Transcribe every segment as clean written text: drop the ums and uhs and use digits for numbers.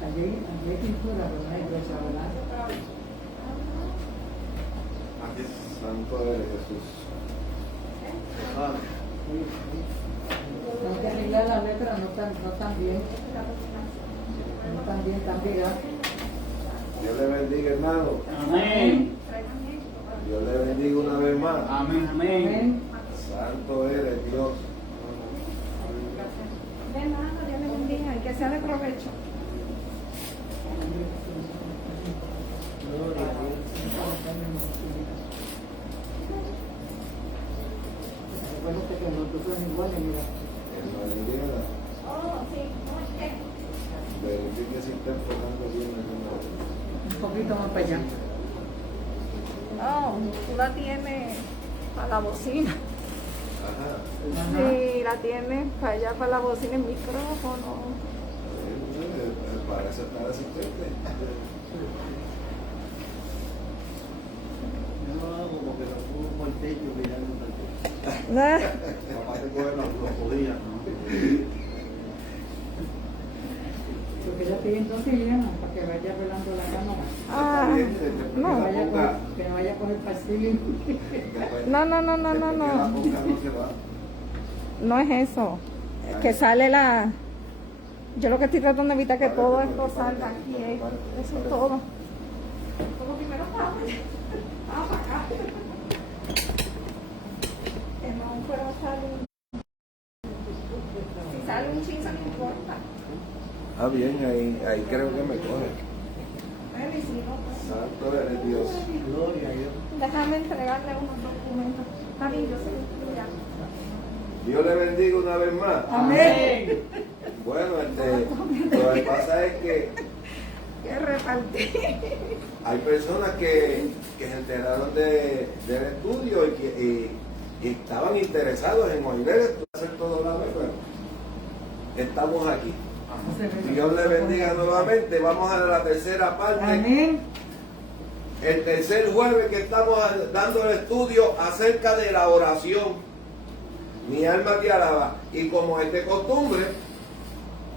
Allí hay pintura, pero no hay iglesia, ¿verdad? Aquí es Santo eres Jesús. Hay que arreglar las letras, no están bien. No están bien, están viradas. Dios le bendiga, hermano. Amén. Dios le bendiga una vez más. Amén. Amén. Amén. Santo eres Dios. De nada, Dios le bendiga y que sea de provecho. Recuérdate que nosotros somos iguales, mira. En la bendiga. Oh, sí, ¿cómo es que? Verifique si está enfocando bien el número. Un poquito más para allá. Oh, tú la tienes para la bocina. Ajá. Sí, la tienes para allá, para la bocina, el micrófono. Para eso está el asistente. Yo no hago porque lo pongo por el techo mirando el techo. Papá te coge los podías, ¿no? Porque ya te entonces llama para que vaya velando la cámara. Ah, Que no. no vaya a coger pastillas. No, no, no, no, no, no. No es eso. Es que sale la... Yo lo que estoy tratando de evitar que todo esto salga aquí. Eso es todo. Como primero vamos para acá. Que no fuera a salir. Si sale un chinzo no importa. Ah, bien, ahí creo que me coge. Bueno, y si no, pues... Santo eres Dios. Gloria a Dios. Déjame entregarle unos documentos. Está bien, yo sé que ya. Dios le bendiga una vez más. Amén. Bueno, lo que pasa es que Que repartir. hay personas que se enteraron del estudio y estaban interesados en oír el estudio, hacer todo la vez, pero estamos aquí. Dios le bendiga nuevamente. Vamos a la tercera parte. Amén. El tercer jueves que estamos dando el estudio acerca de la oración. Mi alma te alaba. Y como es de costumbre,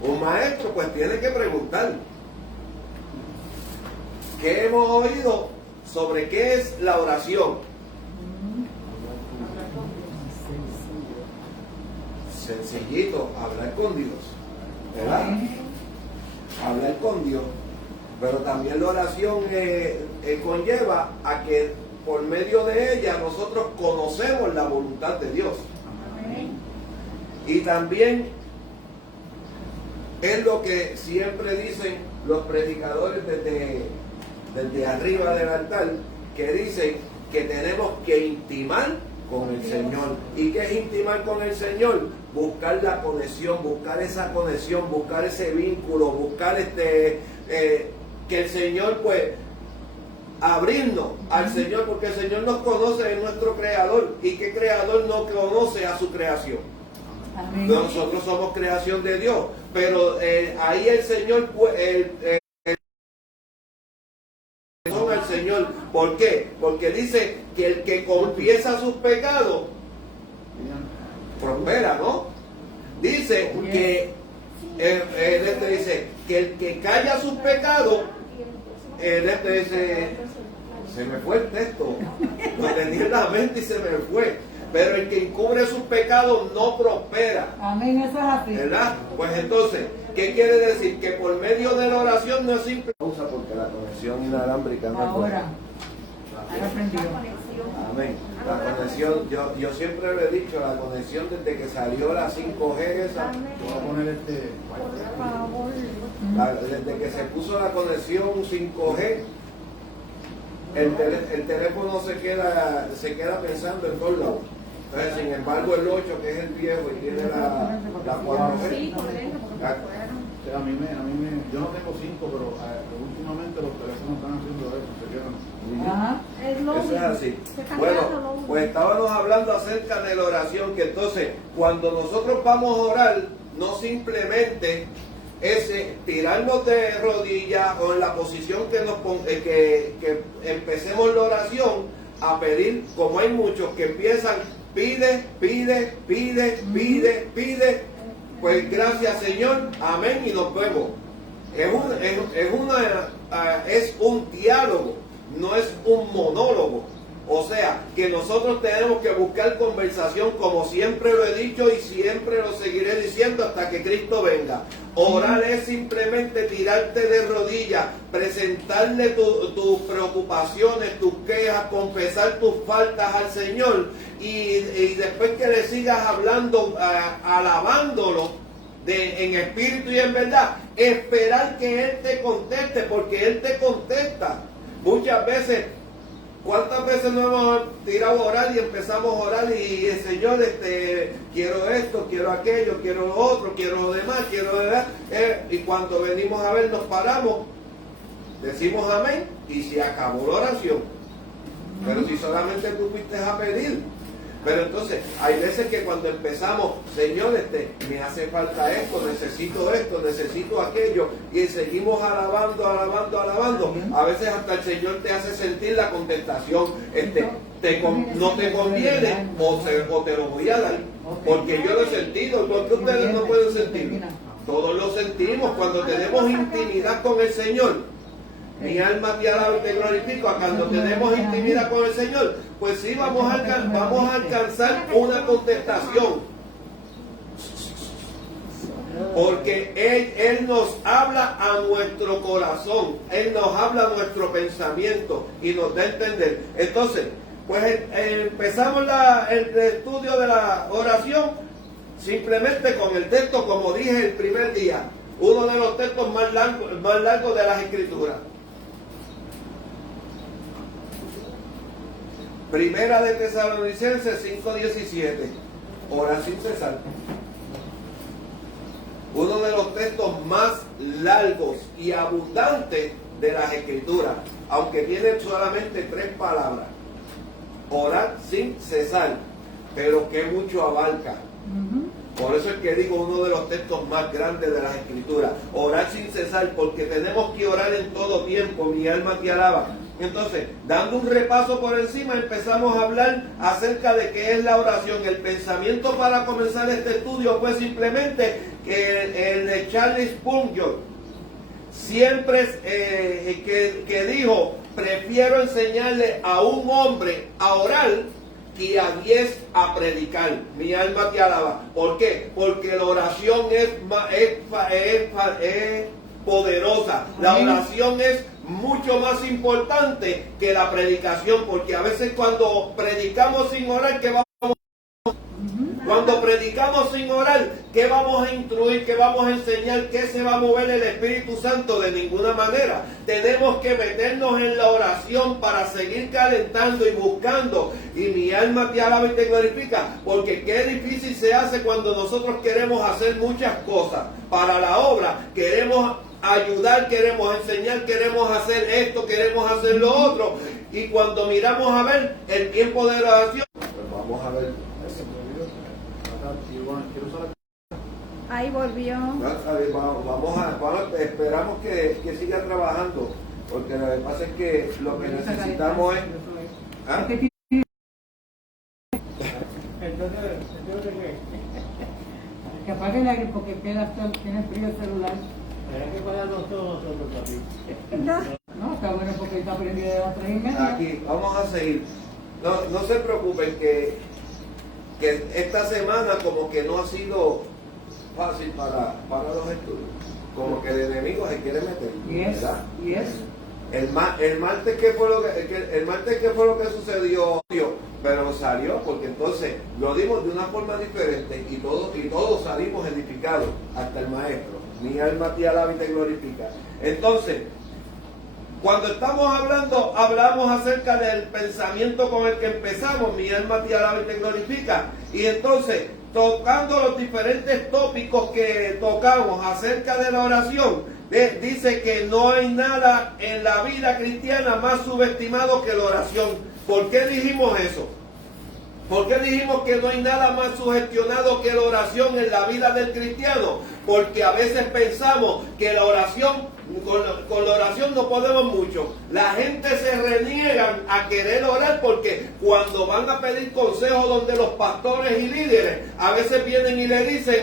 un maestro pues tiene que preguntar: ¿qué hemos oído sobre qué es la oración? Sencillito, hablar con Dios, ¿verdad? Hablar con Dios. Pero también la oración conlleva a que por medio de ella nosotros conocemos la voluntad de Dios. Y también es lo que siempre dicen los predicadores desde arriba del altar, que dicen que tenemos que intimar con el Señor. ¿Y qué es intimar con el Señor? Buscar la conexión, buscar esa conexión, buscar ese vínculo, buscar que el Señor pues abrirnos al Señor, porque el Señor nos conoce, es nuestro creador. ¿Y qué creador no conoce a su creación? Amén. Nosotros somos creación de Dios, pero ahí el Señor al Señor. ¿Por qué? Porque dice que el que confiesa sus pecados prospera, ¿no? Dice que dice que el que calla sus pecados, dice, se me fue el texto, lo tenía en la mente y se me fue. Pero el que encubre sus pecados no prospera. Amén, eso es así. ¿Verdad? Pues entonces, ¿qué quiere decir? Que por medio de la oración no es simple. Pausa porque la conexión inalámbrica no Ahora aprendió. Amén. La conexión, yo siempre lo he dicho, la conexión desde que salió la 5G esa, Voy a poner Por favor. desde que se puso la conexión 5G, el teléfono se queda pensando en todos lados. Entonces, sin embargo, el 8, que es el viejo y tiene la 4G. Sí, por dentro, porque Ah, fuera. O sea, yo no tengo 5, pero últimamente los teléfonos están haciendo eso, se quedan. Ajá. Es lo Eso es mismo. así. Se están Bueno, quedando lo mismo. pues estábamos hablando acerca de la oración, que entonces cuando nosotros vamos a orar, no simplemente es tirarnos de rodillas o en la posición que empecemos la oración a pedir, como hay muchos que empiezan, pide, pues gracias Señor, amén y nos vemos. es un diálogo, no es un monólogo. O sea, que nosotros tenemos que buscar conversación, como siempre lo he dicho y siempre lo seguiré diciendo hasta que Cristo venga. Orar es simplemente tirarte de rodillas, presentarle tus preocupaciones, tus quejas, confesar tus faltas al Señor y después que le sigas hablando, alabándolo en espíritu y en verdad, esperar que Él te conteste, porque Él te contesta. Muchas veces, ¿cuántas veces nos hemos tirado a orar y empezamos a orar y el Señor, quiero esto, quiero aquello, quiero lo otro, quiero lo demás, quiero lo demás, y cuando venimos a ver nos paramos, decimos amén y se acabó la oración? Pero si solamente tú fuiste a pedir. Pero entonces, hay veces que cuando empezamos, Señor, me hace falta esto, necesito aquello, y seguimos alabando, a veces hasta el Señor te hace sentir la contestación, no te conviene, o te lo voy a dar, porque yo lo he sentido, porque ustedes no pueden sentir. Todos lo sentimos cuando tenemos intimidad con el Señor. Mi alma te alaba y te glorifica. Cuando tenemos intimidad con el Señor, pues sí, vamos a alcanzar una contestación. Porque Él nos habla a nuestro corazón, Él nos habla a nuestro pensamiento y nos da a entender. Entonces, pues empezamos el estudio de la oración simplemente con el texto, como dije el primer día, uno de los textos más largos de las Escrituras. Primera de Tesalonicenses 5:17. Ora sin cesar. Uno de los textos más largos y abundantes de las Escrituras, aunque tiene solamente 3 palabras. Orar sin cesar, pero que mucho abarca. Por eso es que digo uno de los textos más grandes de las Escrituras. Orar sin cesar, porque tenemos que orar en todo tiempo. Mi alma te alaba. Entonces, dando un repaso por encima, empezamos a hablar acerca de qué es la oración. El pensamiento para comenzar este estudio fue simplemente que el de Charles Spurgeon siempre que dijo: prefiero enseñarle a un hombre a orar que a 10 a predicar. Mi alma te alaba. ¿Por qué? Porque la oración es poderosa. La oración es mucho más importante que la predicación, porque a veces cuando predicamos sin orar, cuando predicamos sin orar, ¿qué vamos a instruir? ¿Qué vamos a enseñar? ¿Qué se va a mover el Espíritu Santo? De ninguna manera. Tenemos que meternos en la oración para seguir calentando y buscando. Y mi alma te alaba y te glorifica, porque qué difícil se hace cuando nosotros queremos hacer muchas cosas para la obra. Queremos ayudar, queremos enseñar, queremos hacer esto, queremos hacer lo otro. Y cuando miramos a ver el tiempo de la oración, pues vamos a ver. Ahí volvió. Esperamos que siga trabajando, porque lo que pasa es que lo que necesitamos es... ¿Ah? Que apague el aire porque tiene frío el celular. Hay que pagarnos todos nosotros también. No, está bueno porque está prendido de las 3:30. Aquí, vamos a seguir. No se preocupen que esta semana como que no ha sido fácil para los estudios. Como que el enemigo se quiere meter. ¿Verdad? El martes, ¿qué fue lo que sucedió? Pero salió, porque entonces lo dimos de una forma diferente y todos salimos edificados, hasta el maestro. Mi alma te alaba y te glorifica. Entonces, cuando estamos hablamos acerca del pensamiento con el que empezamos. Mi alma te alaba y te glorifica. Y entonces, tocando los diferentes tópicos que tocamos acerca de la oración, dice que no hay nada en la vida cristiana más subestimado que la oración. ¿Por qué dijimos eso? ¿Por qué dijimos que no hay nada más sugestionado que la oración en la vida del cristiano? Porque a veces pensamos que la oración, con la oración no podemos mucho. La gente se reniegan a querer orar porque cuando van a pedir consejos donde los pastores y líderes, a veces vienen y le dicen,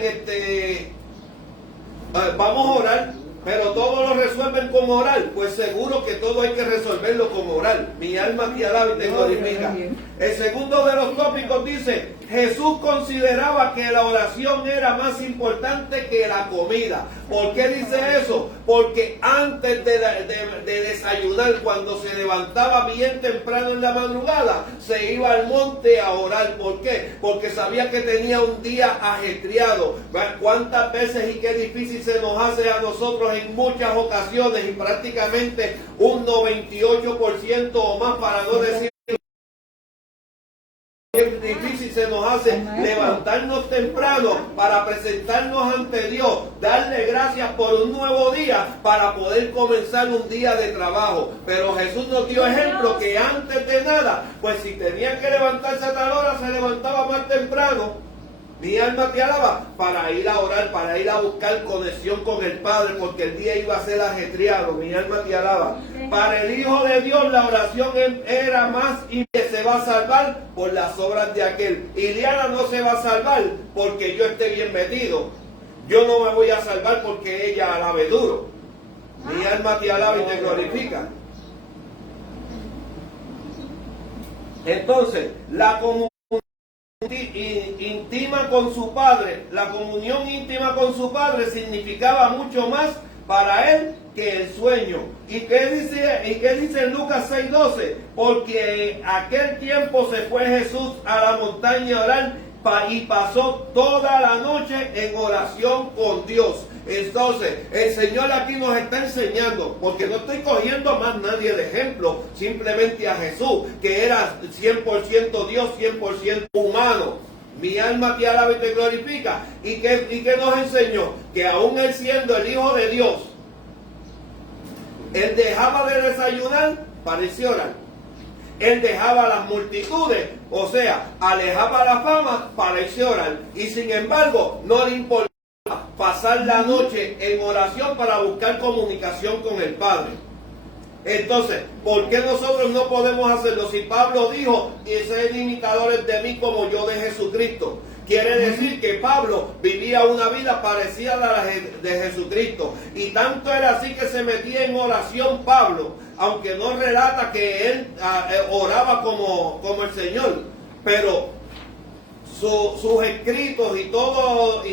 vamos a orar. Pero todo lo resuelven con oral. Pues seguro que todo hay que resolverlo con oral. Mi alma te alaba y te glorifica. El segundo de los tópicos dice: Jesús consideraba que la oración era más importante que la comida. ¿Por qué dice eso? Porque antes de desayunar, cuando se levantaba bien temprano en la madrugada, se iba al monte a orar. ¿Por qué? Porque sabía que tenía un día ajetreado. ¿Cuántas veces y qué difícil se nos hace a nosotros en muchas ocasiones, y prácticamente un 98% o más, para no decir es difícil se nos hace levantarnos temprano para presentarnos ante Dios, darle gracias por un nuevo día para poder comenzar un día de trabajo? Pero Jesús nos dio ejemplo que antes de nada, pues si tenía que levantarse a tal hora, se levantaba más temprano. Mi alma te alaba, para ir a orar, para ir a buscar conexión con el Padre, porque el día iba a ser ajetreado. Mi alma te alaba. Para el Hijo de Dios la oración era más, y que se va a salvar por las obras de aquel. Iliana no se va a salvar porque yo esté bien metido. Yo no me voy a salvar porque ella alabe duro. Mi alma te alaba y te glorifica. Entonces, la comunión íntima con su Padre, la comunión íntima con su Padre significaba mucho más para él que el sueño. ¿Y qué dice en Lucas 6:12? Porque en aquel tiempo se fue Jesús a la montaña a orar y pasó toda la noche en oración con Dios. Entonces, el Señor aquí nos está enseñando, porque no estoy cogiendo a más nadie de ejemplo, simplemente a Jesús, que era 100% Dios, 100% humano. Mi alma te alaba y te glorifica. ¿Y qué nos enseñó? Que aún él siendo el Hijo de Dios, él dejaba de desayunar para irse a orar. Él dejaba las multitudes, o sea, alejaba la fama para irse a orar. Y sin embargo, no le importaba pasar la noche en oración para buscar comunicación con el Padre. Entonces, ¿por qué nosotros no podemos hacerlo? Si Pablo dijo: y sed imitadores de mí como yo de Jesucristo. Quiere decir que Pablo vivía una vida parecida a la de Jesucristo. Y tanto era así que se metía en oración Pablo, aunque no relata que él oraba como el Señor. Pero sus escritos y todo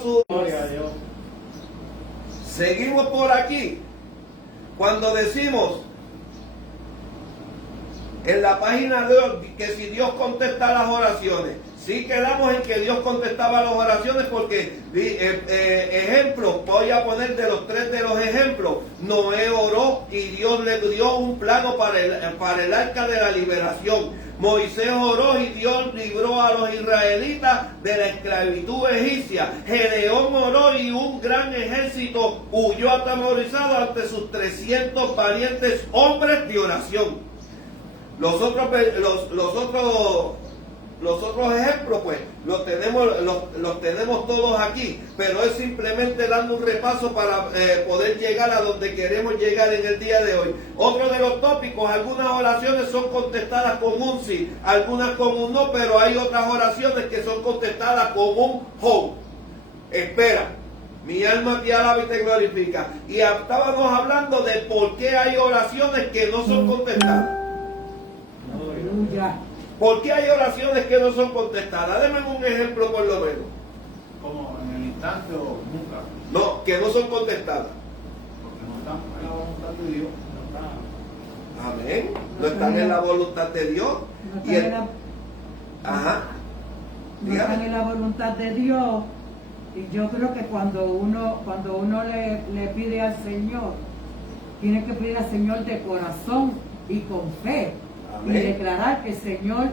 su... Gloria a Dios. Seguimos por aquí. Cuando decimos en la página de hoy que si Dios contesta las oraciones, sí quedamos en que Dios contestaba las oraciones, porque ejemplos, voy a poner de los tres de los ejemplos. Noé oró y Dios le dio un plano para el arca de la liberación. Moisés oró y Dios libró a los israelitas de la esclavitud egipcia. Gedeón oró y un gran ejército huyó atemorizado ante sus 300 valientes hombres de oración. Los otros ejemplos, pues, los tenemos todos aquí, pero es simplemente dando un repaso para poder llegar a donde queremos llegar en el día de hoy. Otro de los tópicos: algunas oraciones son contestadas con un sí, algunas con un no, pero hay otras oraciones que son contestadas con un hold. Espera. Mi alma te alaba y te glorifica. Y estábamos hablando de por qué hay oraciones que no son contestadas. ¿Por qué hay oraciones que no son contestadas? Denme un ejemplo por lo menos. Como en el instante o nunca. No, que no son contestadas. Porque no están en la voluntad de Dios. Amén. No están en la voluntad de Dios. No Y están en la- Ajá. no Dígame. están en la voluntad de Dios. Y yo creo que cuando uno le pide al Señor, tiene que pedir al Señor de corazón y con fe. Amén. Y declarar que el Señor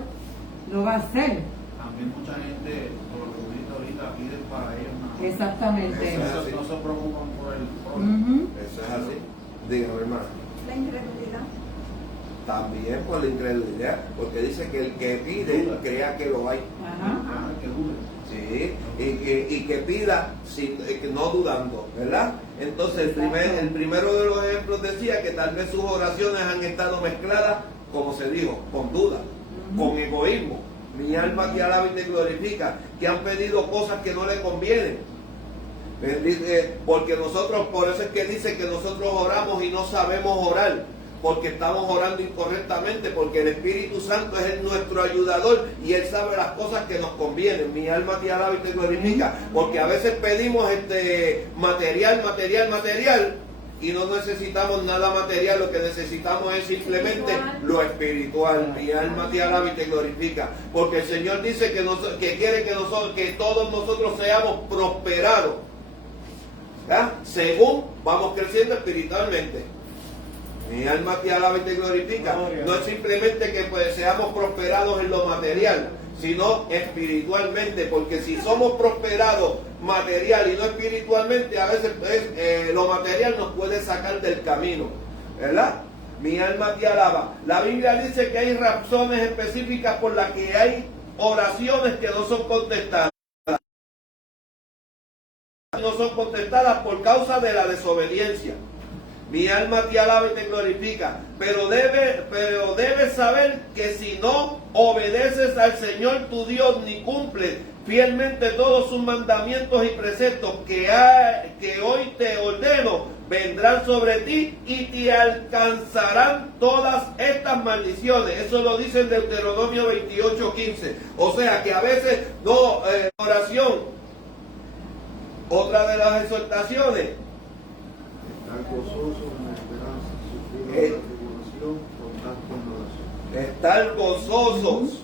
lo va a hacer. También mucha gente, por lo que dijiste ahorita, piden para ellos nada más. Exactamente. Eso. No se preocupan por el prójimo. Ujú. Eso es así. Dígame, hermano. La incredulidad. También por la incredulidad, porque dice que el que pide crea que lo hay. Ajá. Ah, que dude. Sí, y que pida no dudando, ¿verdad? Entonces el primero de los ejemplos decía que tal vez sus oraciones han estado mezcladas, como se dijo, con duda, con egoísmo. Mi alma te alaba y te glorifica, que han pedido cosas que no le convienen. Porque nosotros, por eso es que dice que nosotros oramos y no sabemos orar, porque estamos orando incorrectamente, porque el Espíritu Santo es nuestro ayudador y Él sabe las cosas que nos convienen. Mi alma te alaba y te glorifica, porque a veces pedimos material, y no necesitamos nada material, lo que necesitamos es simplemente lo espiritual. Mi alma te alaba y te glorifica, porque el Señor dice que quiere que todos nosotros seamos prosperados, ¿ya? Según vamos creciendo espiritualmente. Mi alma te alaba y te glorifica. No es simplemente que pues, seamos prosperados en lo material, sino espiritualmente, porque si somos prosperados material y no espiritualmente, a veces lo material nos puede sacar del camino, ¿verdad? Mi alma te alaba. La Biblia dice que hay razones específicas por las que hay oraciones que no son contestadas. No son contestadas por causa de la desobediencia. Mi alma te alaba y te glorifica, pero debes saber que si no obedeces al Señor tu Dios ni cumples fielmente todos sus mandamientos y preceptos que hoy te ordeno, vendrán sobre ti y te alcanzarán todas estas maldiciones. Eso lo dice en Deuteronomio 28:15. O sea que a veces no, oración, otra de las exhortaciones, Estar gozoso en la esperanza, sufrir la tribulación, contar con oración. estar gozosos,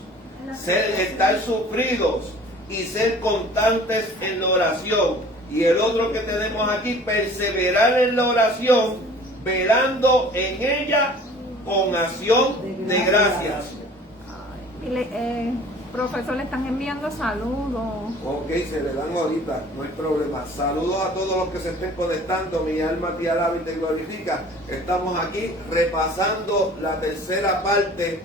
estar sufridos y ser constantes en la oración. Y el otro que tenemos aquí, perseverar en la oración, velando en ella con acción de gracias. Profesor, le están enviando saludos. Ok, se le dan ahorita, no hay problema. Saludos a todos los que se estén conectando. Mi alma te alaba y te glorifica. Estamos aquí repasando la tercera parte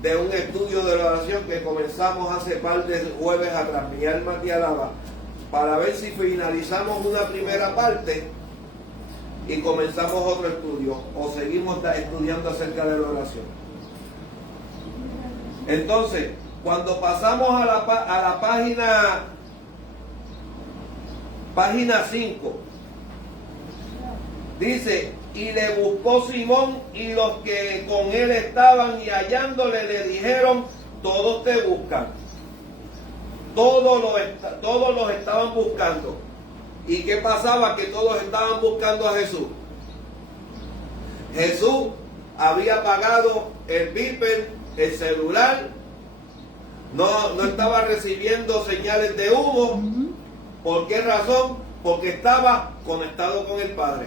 de un estudio de la oración que comenzamos hace par de jueves atrás. Mi alma te alaba. Para ver si finalizamos una primera parte y comenzamos otro estudio o seguimos estudiando acerca de la oración. Entonces, cuando pasamos a la página 5, dice, y le buscó Simón y los que con él estaban, y hallándole le dijeron, todos te buscan. Todos los estaban buscando. ¿Y qué pasaba? Que todos estaban buscando a Jesús. Jesús había pagado el beeper, el celular, no estaba recibiendo señales de humo. ¿Por qué razón? Porque estaba conectado con el Padre.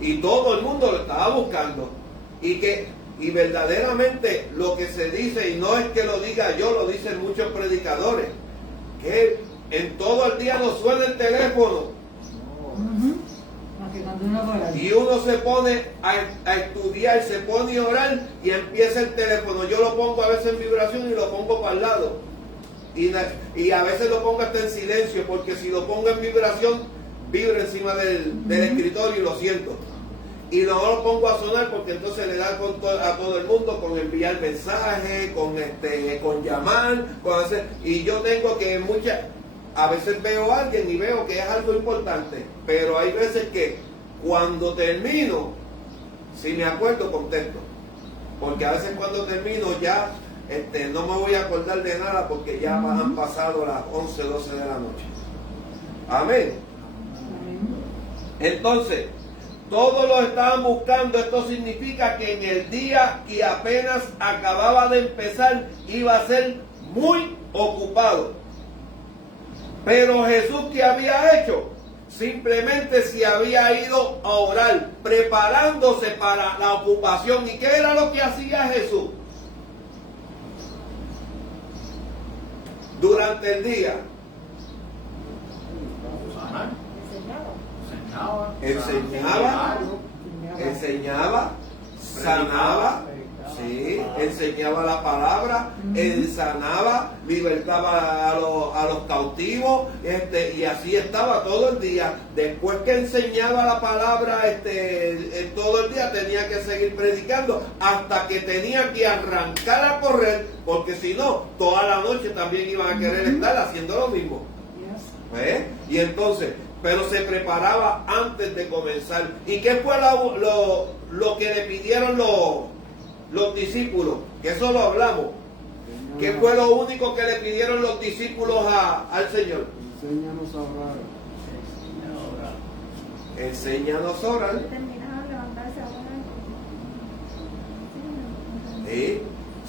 Y todo el mundo lo estaba buscando. Y verdaderamente lo que se dice, y no es que lo diga yo, lo dicen muchos predicadores, que en todo el día nos suena el teléfono. Y uno se pone a estudiar, se pone a orar y empieza el teléfono. Yo lo pongo a veces en vibración y lo pongo para el lado. Y a veces lo pongo hasta en silencio, porque si lo pongo en vibración, vibra encima del escritorio y lo siento. Y no lo pongo a sonar porque entonces le da a todo el mundo con enviar mensajes, con llamar, y yo tengo que a veces veo a alguien y veo que es algo importante, pero hay veces que cuando termino, si me acuerdo, contesto, porque a veces cuando termino ya no me voy a acordar de nada porque ya han pasado las 11, 12 de la noche. Amén. Entonces, todos lo estaban buscando. Esto significa que en el día que apenas acababa de empezar iba a ser muy ocupado. Pero Jesús, ¿qué había hecho? Simplemente se había ido a orar, preparándose para la ocupación. ¿Y qué era lo que hacía Jesús? Durante el día. Enseñaba, sanaba, sí, enseñaba la palabra, sanaba, libertaba a los cautivos, y así estaba todo el día. Después que enseñaba la palabra, todo el día tenía que seguir predicando hasta que tenía que arrancar a correr, porque si no, toda la noche también iban a querer estar haciendo lo mismo. Y entonces, pero se preparaba antes de comenzar. ¿Y qué fue lo que le pidieron los discípulos? Que eso lo hablamos. ¿Qué fue lo único que le pidieron los discípulos al Señor? Enséñanos a orar. Enséñanos a orar. Terminaron de levantarse ahora. ¿Sí?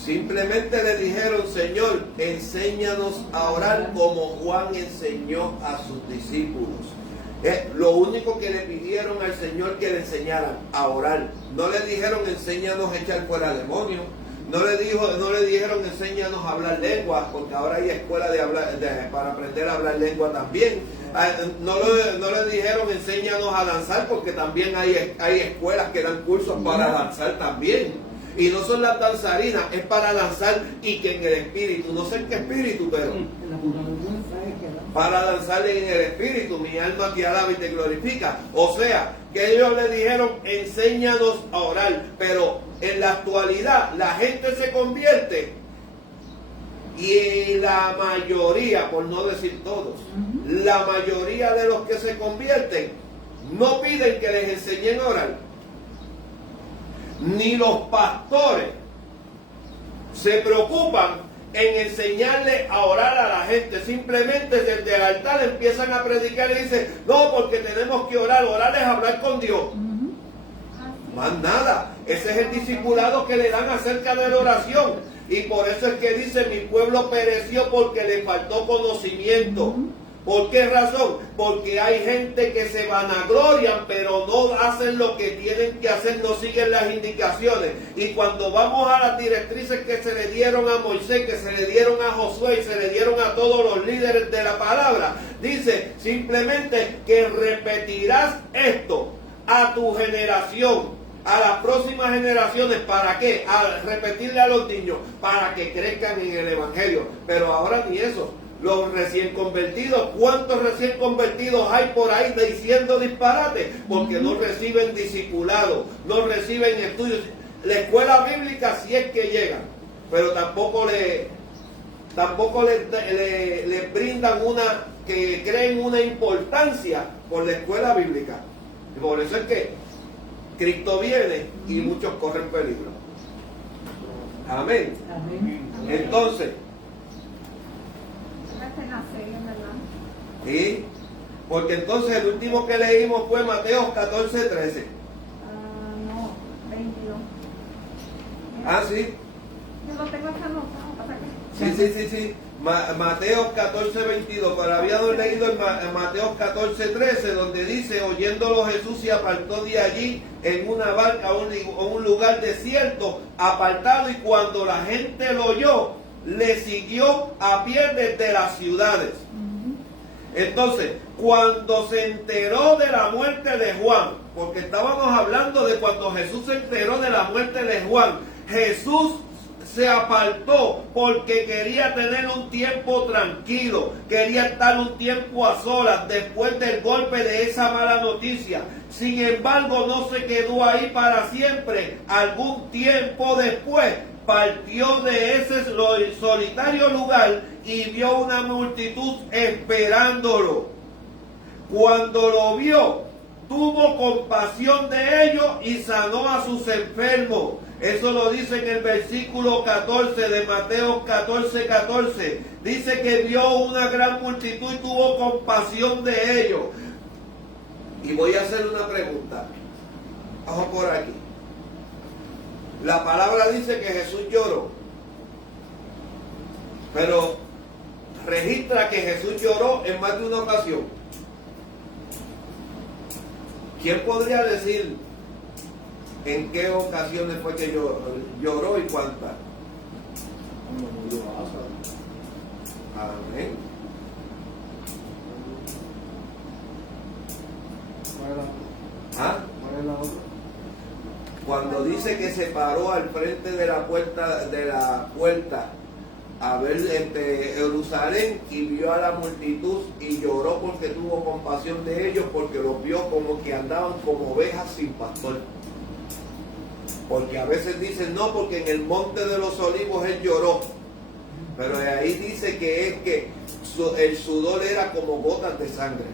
Simplemente le dijeron, Señor, enséñanos a orar como Juan enseñó a sus discípulos. Lo único que le pidieron al Señor que le enseñaran a orar. No le dijeron, enséñanos a echar fuera demonios. No le dijeron, enséñanos a hablar lengua, porque ahora hay escuela para aprender a hablar lengua también. No le dijeron, enséñanos a danzar, porque también hay escuelas que dan cursos para danzar también. Y no son las danzarinas, es para danzar y que en el espíritu, no sé en qué espíritu, pero para danzar en el espíritu, mi alma te alaba y te glorifica. O sea, que ellos le dijeron, enséñanos a orar, pero en la actualidad la gente se convierte y la mayoría, por no decir todos, la mayoría de los que se convierten no piden que les enseñen a orar. Ni los pastores se preocupan en enseñarle a orar a la gente. Simplemente desde el altar empiezan a predicar y dicen, no, porque tenemos que orar. Orar es hablar con Dios. Más nada. Ese es el discipulado que le dan acerca de la oración. Y por eso es que dice, mi pueblo pereció porque le faltó conocimiento. ¿Por qué razón? Porque hay gente que se vanaglorian, pero no hacen lo que tienen que hacer, no siguen las indicaciones. Y cuando vamos a las directrices que se le dieron a Moisés, que se le dieron a Josué y se le dieron a todos los líderes de la palabra, dice simplemente que repetirás esto a tu generación, a las próximas generaciones. ¿Para qué? A repetirle a los niños, para que crezcan en el Evangelio. Pero ahora ni eso. Los recién convertidos, ¿cuántos recién convertidos hay por ahí diciendo disparate? Porque no reciben discipulado, no reciben estudios. La escuela bíblica sí es que llegan, pero tampoco le brindan que creen una importancia por la escuela bíblica. Y por eso es que Cristo viene y muchos corren peligro. Amén. Entonces, ¿sí? Porque entonces el último que leímos fue Mateo 14:13. No, 22. Ah, sí. Yo lo tengo acá anotado, pasa que... Sí. Mateo 14:22. Pero habíamos leído en Mateo 14:13, donde dice, oyéndolo Jesús se apartó de allí en una barca a un lugar desierto, apartado, y cuando la gente lo oyó, le siguió a pie desde las ciudades. Entonces, cuando se enteró de la muerte de Juan, porque estábamos hablando de cuando Jesús se enteró de la muerte de Juan, Jesús se apartó porque quería tener un tiempo tranquilo, quería estar un tiempo a solas después del golpe de esa mala noticia. Sin embargo, no se quedó ahí para siempre. Algún tiempo después partió de ese solitario lugar y vio una multitud esperándolo. Cuando lo vio, tuvo compasión de ellos y sanó a sus enfermos. Eso lo dice en el versículo 14 de Mateo 14:14. Dice que vio una gran multitud y tuvo compasión de ellos. Y voy a hacer una pregunta. Ojo por aquí. La palabra dice que Jesús lloró, pero registra que Jesús lloró en más de una ocasión. ¿Quién podría decir en qué ocasiones fue que lloró y cuántas? Amén. ¿Ah? ¿Cuál es la otra? Cuando dice que se paró al frente de la puerta a ver Jerusalén y vio a la multitud y lloró porque tuvo compasión de ellos, porque los vio como que andaban como ovejas sin pastor. Porque a veces dicen no, porque en el monte de los olivos él lloró, pero ahí dice que es que el sudor era como gotas de sangre.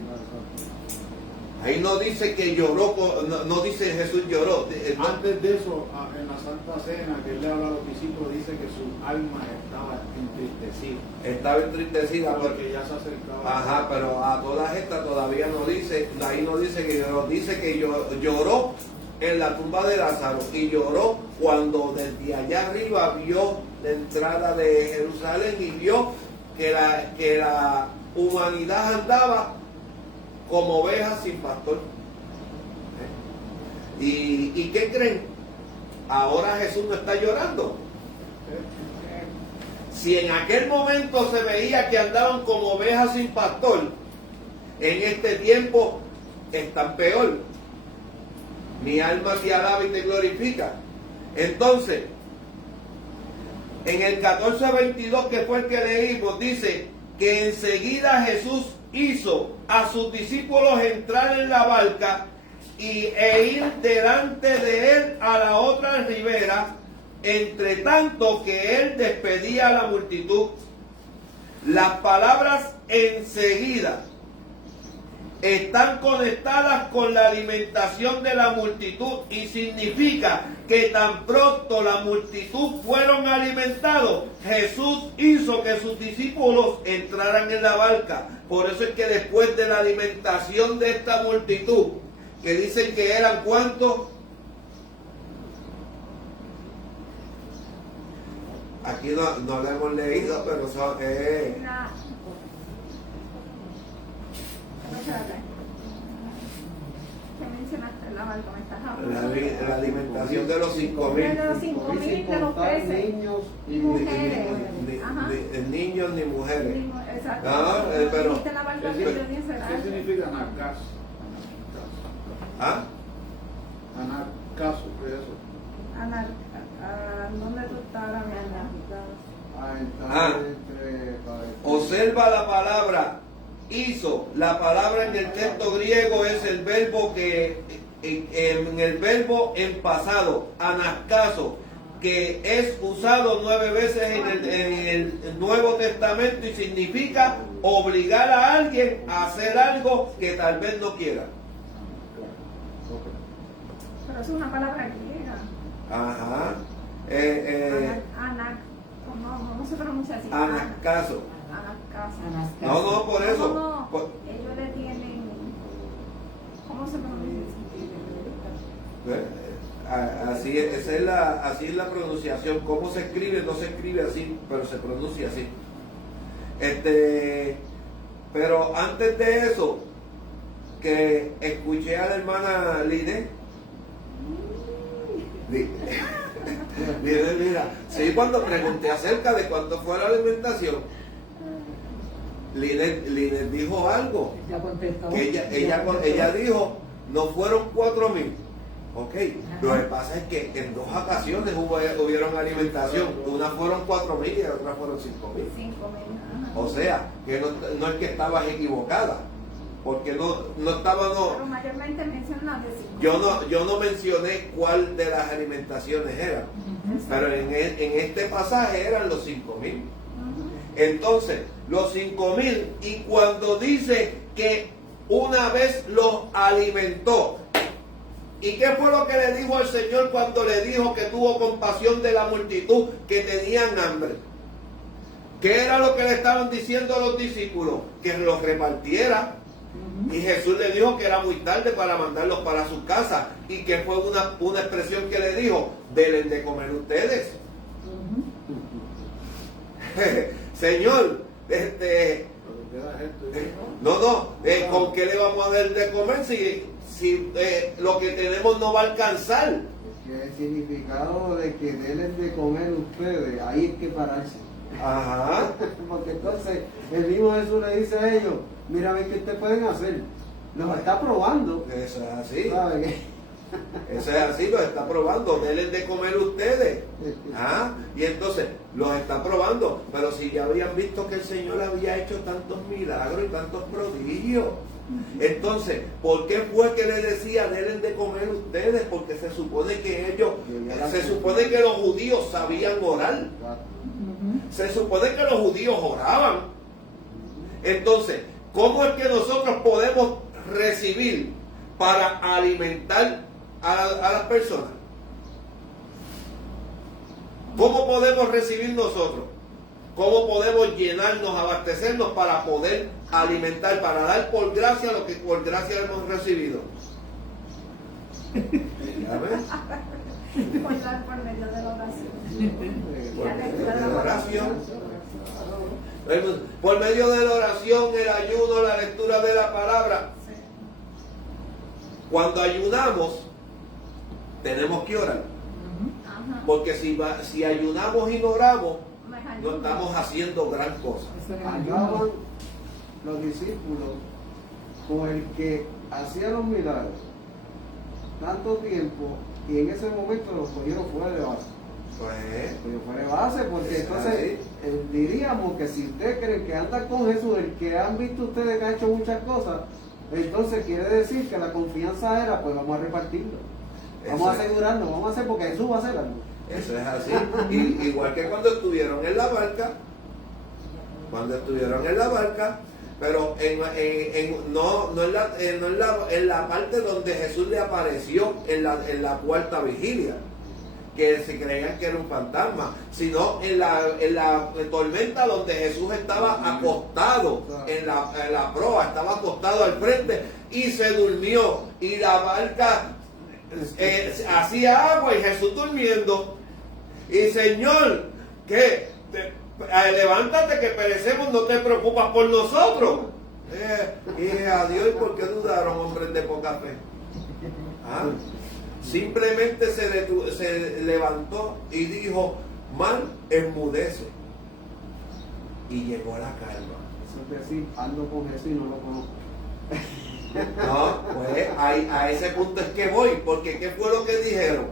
Ahí no dice que lloró, no dice Jesús lloró. Antes de eso, en la Santa Cena, que él le habla a los discípulos, dice que su alma estaba entristecida. Estaba entristecida Porque ya se acercaba. Ajá, pero a todas estas todavía no dice, ahí no dice que lloró, dice que lloró en la tumba de Lázaro y lloró cuando desde allá arriba vio la entrada de Jerusalén y vio que la humanidad andaba como ovejas sin pastor. ¿Y qué creen? Ahora Jesús no está llorando. Si en aquel momento se veía que andaban como ovejas sin pastor, en este tiempo están peor. Mi alma te alaba y te glorifica. Entonces, en el 14:22, que fue el que leímos, dice que enseguida Jesús hizo a sus discípulos entrar en la barca e ir delante de él a la otra ribera, entre tanto que él despedía a la multitud. Las palabras enseguida están conectadas con la alimentación de la multitud y significa que tan pronto la multitud fueron alimentados, Jesús hizo que sus discípulos entraran en la barca. Por eso es que después de la alimentación de esta multitud, que dicen que eran ¿cuántos? Aquí no lo hemos leído, pero son... ¿Qué mencionaste? La barca, me estás hablando. La alimentación de los 5.000. De los 5.000, de los peces. Niños Y mujeres. Ajá. Ni niños ni mujeres. Exacto. Pero... Dijiste la barca que tenía ese ¿Qué alto. significa anacas? ¿Ah? Anacaso, ¿qué es eso? ¿Dónde tú estás ahora mismo? Observa la palabra hizo. La palabra en el texto griego es el verbo que en el verbo en pasado, anacaso, que es usado 9 veces en el Nuevo Testamento y significa obligar a alguien a hacer algo que tal vez no quiera. Pero es una palabra griega. Ajá. ¿Cómo se pronuncia así? Anacaso. Anacaso. No, por eso. No, Por- ellos le tienen... ¿Cómo se pronuncia Así es la pronunciación. ¿Cómo se escribe? No se escribe así, pero se pronuncia así. Pero antes de eso, que escuché a la hermana Linet. Mira, sí, cuando pregunté acerca de cuánto fue la alimentación, Linet dijo algo. Ya contestó. Que ella dijo, no fueron 4.000. Ok, lo que pasa es que en 2 ocasiones hubieron alimentación. Una fueron 4.000 y la otra fueron 5.000. 5.000. O sea, que no es que estabas equivocada, porque no estaba, Pero mayormente mencionan de 5.000. yo no mencioné cuál de las alimentaciones eran, pero en este pasaje eran los 5.000. Entonces, los 5.000, y cuando dice que una vez los alimentó, ¿y qué fue lo que le dijo al Señor cuando le dijo que tuvo compasión de la multitud que tenían hambre? ¿Qué era lo que le estaban diciendo a los discípulos? Que los repartiera. Y Jesús le dijo que era muy tarde para mandarlos para su casa. Y que fue una expresión que le dijo: denle de comer ustedes. Señor, ¿con qué le vamos a dar de comer si lo que tenemos no va a alcanzar? Que el significado de que denles de comer ustedes, ahí es que pararse. Ajá. Porque entonces el mismo Jesús le dice a ellos, mira a ver qué ustedes pueden hacer. Los está probando. Eso es así. ¿Sabe qué? Eso es así, los está probando. Denles de comer ustedes. Y entonces los está probando. Pero si ya habían visto que el Señor había hecho tantos milagros y tantos prodigios, entonces, ¿por qué fue que le decía denles de comer ustedes? Porque se supone que los judíos sabían orar. Se supone que los judíos oraban. Entonces, ¿cómo es que nosotros podemos recibir para alimentar a las personas? ¿Cómo podemos recibir nosotros? ¿Cómo podemos llenarnos, abastecernos para poder alimentar, para dar por gracia lo que por gracia hemos recibido? ¿Ya ves? Por medio de la oración. Por medio de la oración. Por medio de la oración, el ayuno, la lectura de la palabra. Cuando ayunamos, tenemos que orar. Ajá. Porque si ayunamos y no oramos, Más no ayuno. estamos haciendo gran cosa. Eso es Andaban los discípulos con el que hacía los milagros tanto tiempo y en ese momento los cogieron fuera de base. Pues, Cogieron fuera de base porque Es entonces así. diríamos que si ustedes creen que andan con Jesús, el que han visto ustedes que ha hecho muchas cosas, entonces quiere decir que la confianza era, pues vamos a repartirlo. Vamos a Eso es. asegurarnos, vamos a hacer porque Jesús va a hacer algo. eso es así. Igual que cuando estuvieron en la barca, pero no en la parte donde Jesús le apareció en la cuarta vigilia, que se creían que era un fantasma, sino en la tormenta donde Jesús estaba acostado en la proa, estaba acostado al frente y se durmió, y la barca hacía agua y Jesús durmiendo. Y Señor, ¿qué? Levántate que perecemos, no te preocupas por nosotros. Y adiós, ¿y por qué dudaron, hombres de poca fe? ¿Ah? Simplemente se levantó y dijo, mar, enmudece. Y llegó a la calma. Eso es decir, ando con Jesús y no lo conozco. No, pues a ese punto es que voy, porque ¿qué fue lo que dijeron?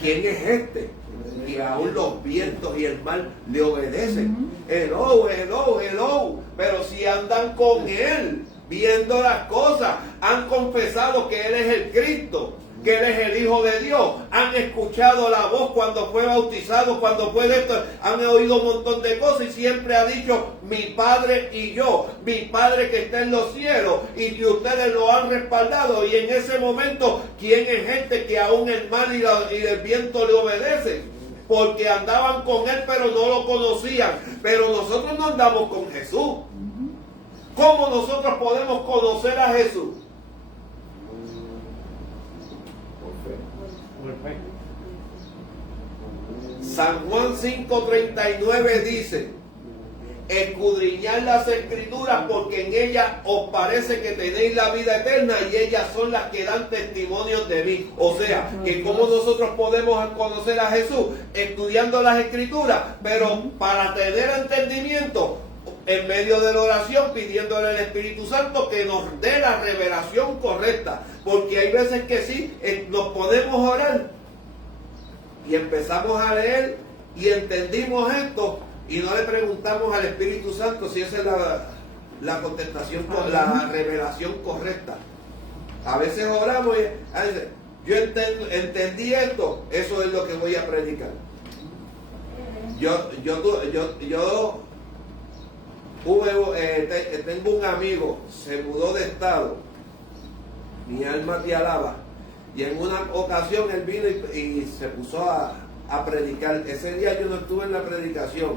¿Quién es este? Y aún los vientos y el mar le obedecen. Hello, hello, hello. Pero si andan con Él, viendo las cosas, han confesado que Él es el Cristo, que Él es el Hijo de Dios, han escuchado la voz cuando fue bautizado, cuando fue de esto, han oído un montón de cosas y siempre ha dicho, mi Padre y yo, mi Padre que está en los cielos, y que ustedes lo han respaldado. Y en ese momento, ¿quién es gente que aún el mar y el viento le obedecen? Porque andaban con Él pero no lo conocían. Pero nosotros no andamos con Jesús. ¿Cómo nosotros podemos conocer a Jesús? Por fe. San Juan 5:39 dice, escudriñad las escrituras porque en ellas os parece que tenéis la vida eterna y ellas son las que dan testimonios de mí. O sea, que como nosotros podemos conocer a Jesús estudiando las escrituras, pero para tener entendimiento, en medio de la oración, pidiéndole al Espíritu Santo que nos dé la revelación correcta. Porque hay veces que sí, nos podemos orar y empezamos a leer y entendimos esto y no le preguntamos al Espíritu Santo si esa es la contestación, la revelación correcta. A veces oramos y yo entendí esto, eso es lo que voy a predicar. Yo tengo un amigo, se mudó de estado, mi alma te alaba, y en una ocasión él vino y se puso a predicar. Ese día yo no estuve en la predicación,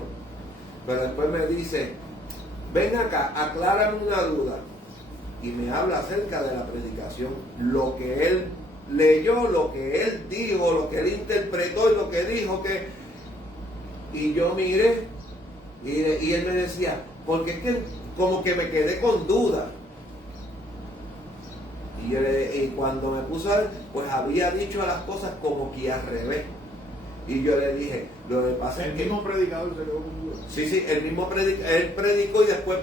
pero después me dice, ven acá, aclárame una duda, y me habla acerca de la predicación, lo que él leyó, lo que él dijo, lo que él interpretó y lo que dijo y yo miré y él me decía, porque es que como que me quedé con dudas. Y cuando me puso a ver, pues había dicho las cosas como que al revés. Y yo le dije, lo que pasa El es que... mismo predicador se quedó con dudas. Sí, él predicó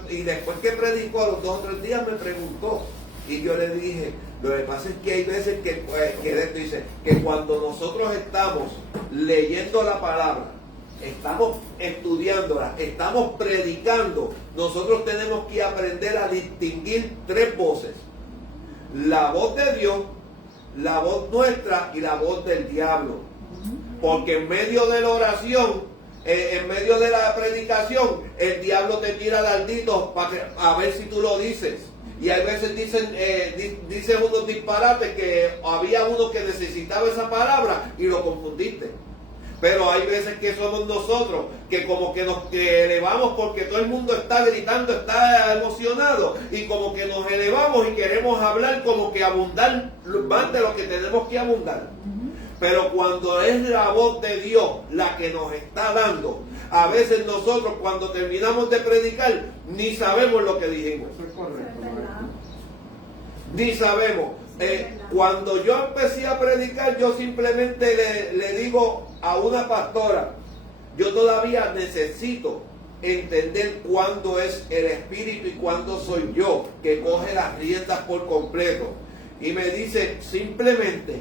y después que predicó a los 2 o 3 días me preguntó. Y yo le dije, lo que pasa es que hay veces que esto dice, que cuando nosotros estamos leyendo la palabra, estamos estudiándola, estamos predicando, nosotros tenemos que aprender a distinguir 3 voces. La voz de Dios, la voz nuestra y la voz del diablo. Porque en medio de la oración en medio de la predicación, el diablo te tira darditos a ver si tú lo dices. Y a veces dicen unos disparates que había uno que necesitaba esa palabra y lo confundiste. Pero hay veces que somos nosotros que como que nos elevamos porque todo el mundo está gritando, está emocionado, y como que nos elevamos y queremos hablar como que abundar más de lo que tenemos que abundar. Pero cuando es la voz de Dios la que nos está dando, a veces nosotros cuando terminamos de predicar ni sabemos lo que dijimos. Eso es correcto. Ni sabemos. Cuando yo empecé a predicar, yo simplemente le digo a una pastora, yo todavía necesito entender cuándo es el Espíritu y cuándo soy yo que coge las riendas por completo. Y me dice, simplemente,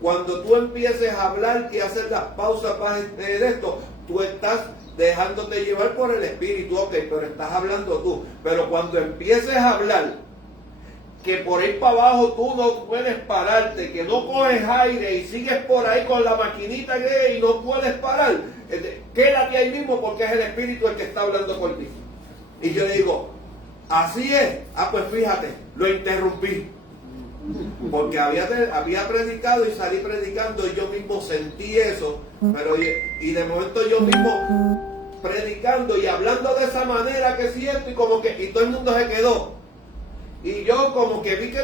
cuando tú empieces a hablar y hacer las pausas para esto, tú estás dejándote llevar por el Espíritu, ok, pero estás hablando tú. Pero cuando empieces a hablar, que por ahí para abajo tú no puedes pararte, que no coges aire y sigues por ahí con la maquinita y no puedes parar, quédate ahí mismo porque es el Espíritu el que está hablando por ti. Y yo le digo, así es. Pues fíjate, lo interrumpí. Porque había predicado y salí predicando y yo mismo sentí eso, pero y de momento yo mismo predicando y hablando de esa manera que siento y como que, y todo el mundo se quedó. Y yo como que vi que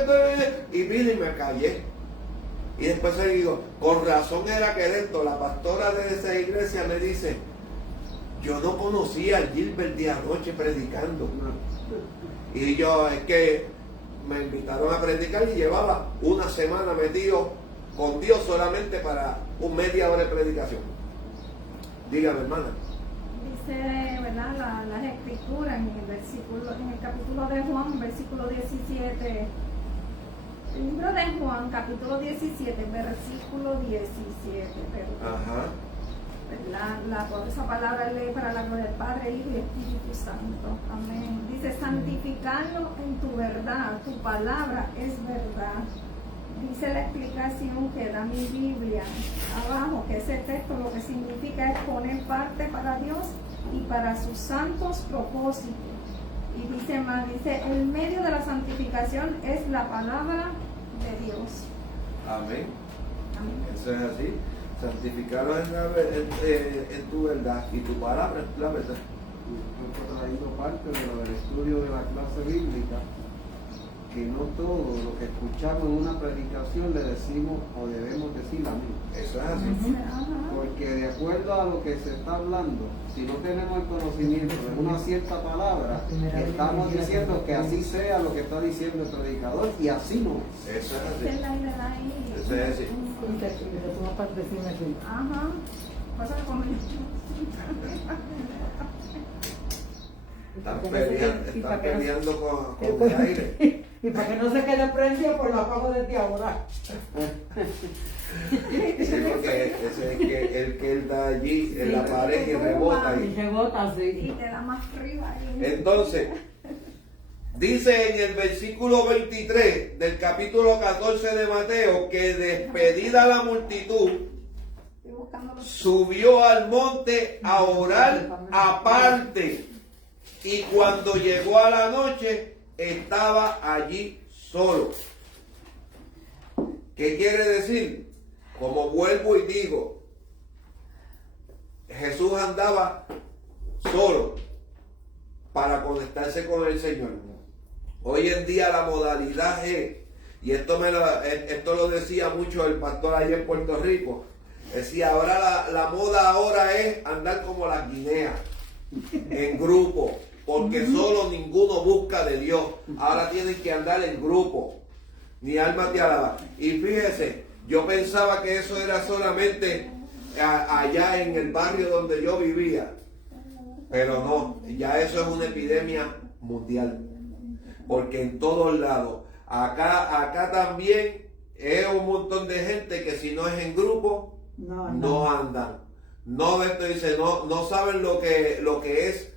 y vine y me callé. Y después le digo, con razón era que esto, la pastora de esa iglesia me dice, yo no conocía al Gilbert de anoche predicando. Y yo, es que me invitaron a predicar y llevaba una semana metido con Dios solamente para media hora de predicación. Dígame, hermana. Dice, ¿verdad? Las escrituras en el capítulo de Juan, versículo 17. El libro de Juan, capítulo 17, versículo 17. Ajá. Esa palabra lee para la gloria del Padre, Hijo y Espíritu Santo. Amén. Dice, santificarlo en tu verdad, tu palabra es verdad. Dice la explicación que da mi Biblia abajo, que ese texto lo que significa es poner parte para Dios y para sus santos propósitos. Y dice más, dice, el medio de la santificación es la palabra de Dios. Amén. Amén. Eso es así. Santificarlo en tu verdad y tu palabra es la verdad. Estoy trayendo parte del estudio de la clase bíblica, que no todo lo que escuchamos en una predicación le decimos o debemos decir amén. Eso es así. Porque de acuerdo a lo que se está hablando, si no tenemos el conocimiento de una cierta palabra, estamos diciendo que así sea lo que está diciendo el predicador, y así no es. Eso es así. Eso es así. Ajá. Pasa como Están peleando con el aire. Y para que no se quede prendido, pues lo apago desde ahora. Sí, porque ese es el que él da allí en la pared y rebota Y ahí. rebota así. y te da más arriba ahí. Entonces, dice en el versículo 23 del capítulo 14 de Mateo que despedida la multitud, Estoy buscándolo. subió al monte a orar aparte. Y cuando llegó a la noche, estaba allí solo. ¿Qué quiere decir? Como vuelvo y digo, Jesús andaba solo para conectarse con el Señor. Hoy en día la modalidad es, y esto lo decía mucho el pastor allá en Puerto Rico, decía, ahora la moda ahora es andar como las guineas, en grupo, porque solo ninguno busca de Dios. Ahora tienen que andar en grupo. Mi alma te alaba. Y fíjese, yo pensaba que eso era solamente allá en el barrio donde yo vivía, pero no, ya eso es una epidemia mundial, porque en todos lados, acá también es un montón de gente que si no es en grupo, no andan. No, dice, no saben lo que es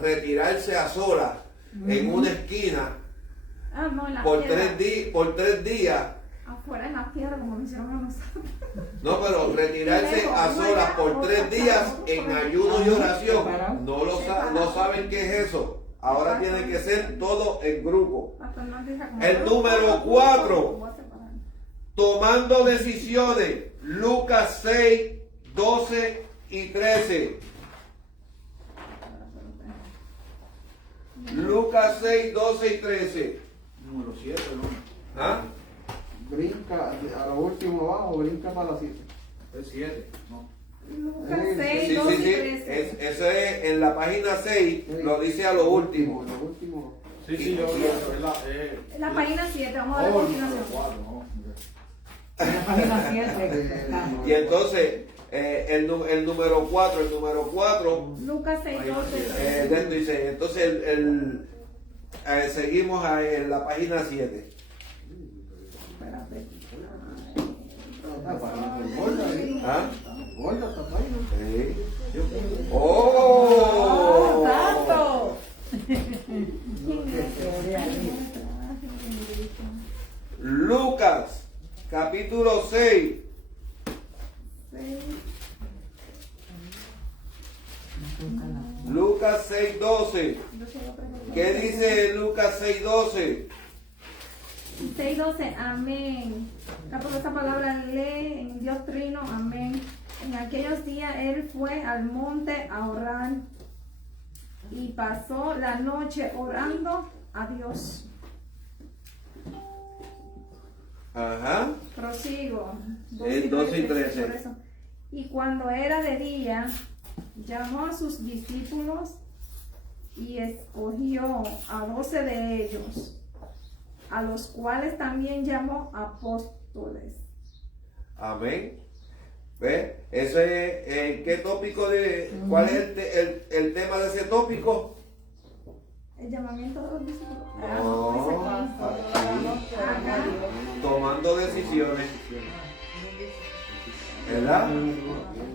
retirarse a solas en una esquina No, en la por piedra. 3 días. Afuera en la piedra, como lo hicieron a nosotros. No, pero retirarse a solas por 3 días en ayuno y oración, no saben qué es eso. Ahora tiene que ser todo en grupo. El número 4, tomando decisiones. Lucas 6, 12 y 13. Lucas 6, 12 y 13. Número 7, ¿no? ¿Ah? Brinca, a lo último abajo, brinca para la 7. Es 7, ¿no? Lucas Sí, 6, Sí, 12 sí, y sí. 13. Eso es en la página 6, lo dice a lo último. Lo último. Sí, sí, yo es La página 7, vamos a dar a continuación. 4, ¿no? En la página 7. Y entonces, el número 4, Lucas 6, 12. dentro dice, entonces seguimos en la página 7. Espérate. ¿Ah? Gorda esta página. Sí. ¡Oh, ¡Oh! santo! Lucas, capítulo 6. Lucas 6, 12. ¿Qué dice Lucas 6, 12? 6:12, amén. Por esta palabra lee en Dios Trino, amén. En aquellos días él fue al monte a orar y pasó la noche orando a Dios. Ajá. Prosigo. El 12 y 13. Por eso. Y cuando era de día, llamó a sus discípulos y escogió a 12 de ellos, a los cuales también llamó apóstoles. Amén. ¿Ve? Ese es, ¿qué tópico cuál es el tema de ese tópico? El llamamiento de los discípulos. No, Acá. tomando decisiones. ¿Verdad?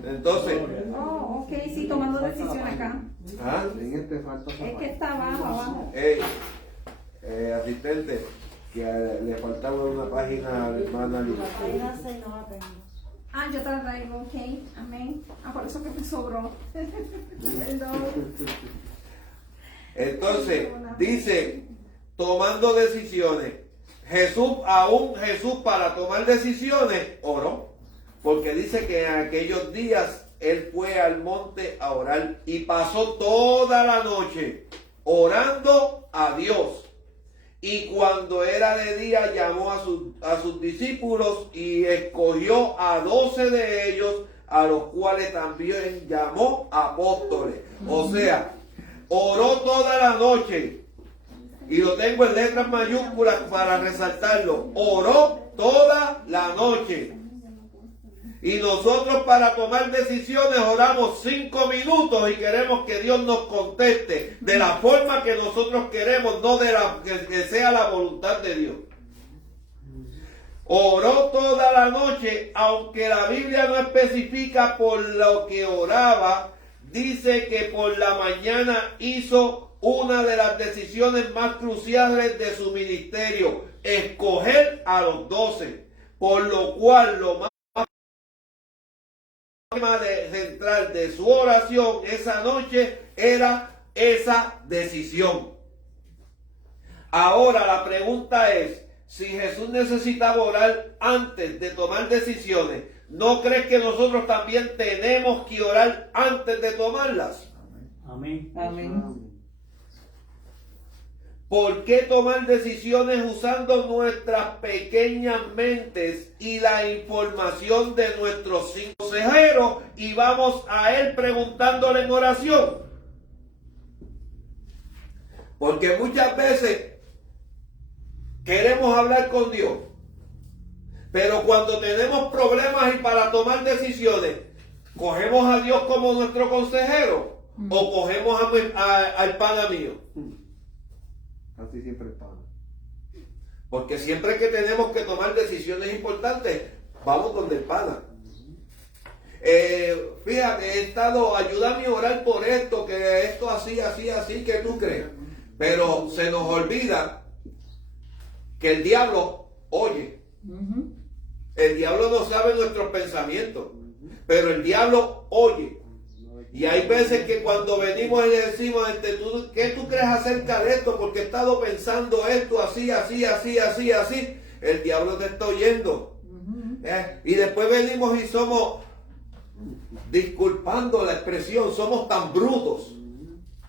Entonces, Oh, ok, sí, tomando decisión acá. ¿ah? En este falta esa Es que página. está abajo. Hey, asistente, que le faltaba una página a la hermana Lili. Ah, yo te la traigo, ok, amén. Ah, por eso que me sobró. Perdón. Entonces, dice, tomando decisiones. Jesús para tomar decisiones, oró. Porque dice que en aquellos días él fue al monte a orar y pasó toda la noche orando a Dios. Y cuando era de día llamó a sus discípulos y escogió a 12 de ellos, a los cuales también llamó apóstoles. O sea, oró toda la noche. Y lo tengo en letras mayúsculas para resaltarlo. Oró toda la noche. Y nosotros para tomar decisiones oramos 5 minutos y queremos que Dios nos conteste de la forma que nosotros queremos, no de que sea la voluntad de Dios. Oró toda la noche, aunque la Biblia no especifica por lo que oraba, dice que por la mañana hizo una de las decisiones más cruciales de su ministerio, escoger a los 12, por lo cual lo más tema central de su oración esa noche era esa decisión. Ahora la pregunta es, si Jesús necesitaba orar antes de tomar decisiones, ¿no crees que nosotros también tenemos que orar antes de tomarlas? Amén. Amén. ¿Por qué tomar decisiones usando nuestras pequeñas mentes y la información de nuestros consejeros y vamos a él preguntándole en oración? Porque muchas veces queremos hablar con Dios, pero cuando tenemos problemas y para tomar decisiones, ¿cogemos a Dios como nuestro consejero o cogemos al pana mío? Casi siempre es pana. Porque siempre que tenemos que tomar decisiones importantes, vamos donde el pana. Fíjate, he estado, ayúdame a orar por esto, que esto así, que tú crees. Pero se nos olvida que el diablo oye. El diablo no sabe nuestros pensamientos, pero el diablo oye. Y hay veces que cuando venimos y le decimos, ¿qué tú crees acerca de esto? Porque he estado pensando esto así, así, así, así, así. El diablo te está oyendo. Y después venimos y somos, disculpando la expresión, somos tan brutos.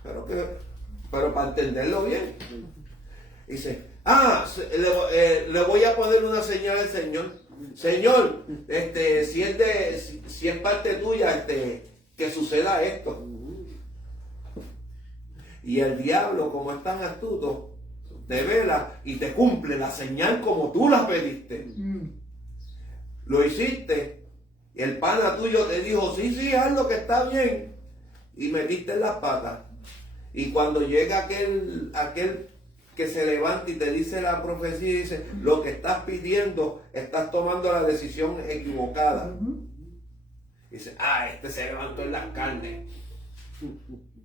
Pero para entenderlo bien. Dice, le voy a poner una señal al Señor. Señor, si es parte tuya, que suceda esto. Y el diablo, como es tan astuto, te vela y te cumple la señal como tú la pediste. Lo hiciste, y el pana tuyo te dijo, sí, haz lo que está bien, y metiste en las patas. Y cuando llega aquel que se levanta y te dice la profecía y dice, lo que estás pidiendo, estás tomando la decisión equivocada. Dice, se levantó en las carnes.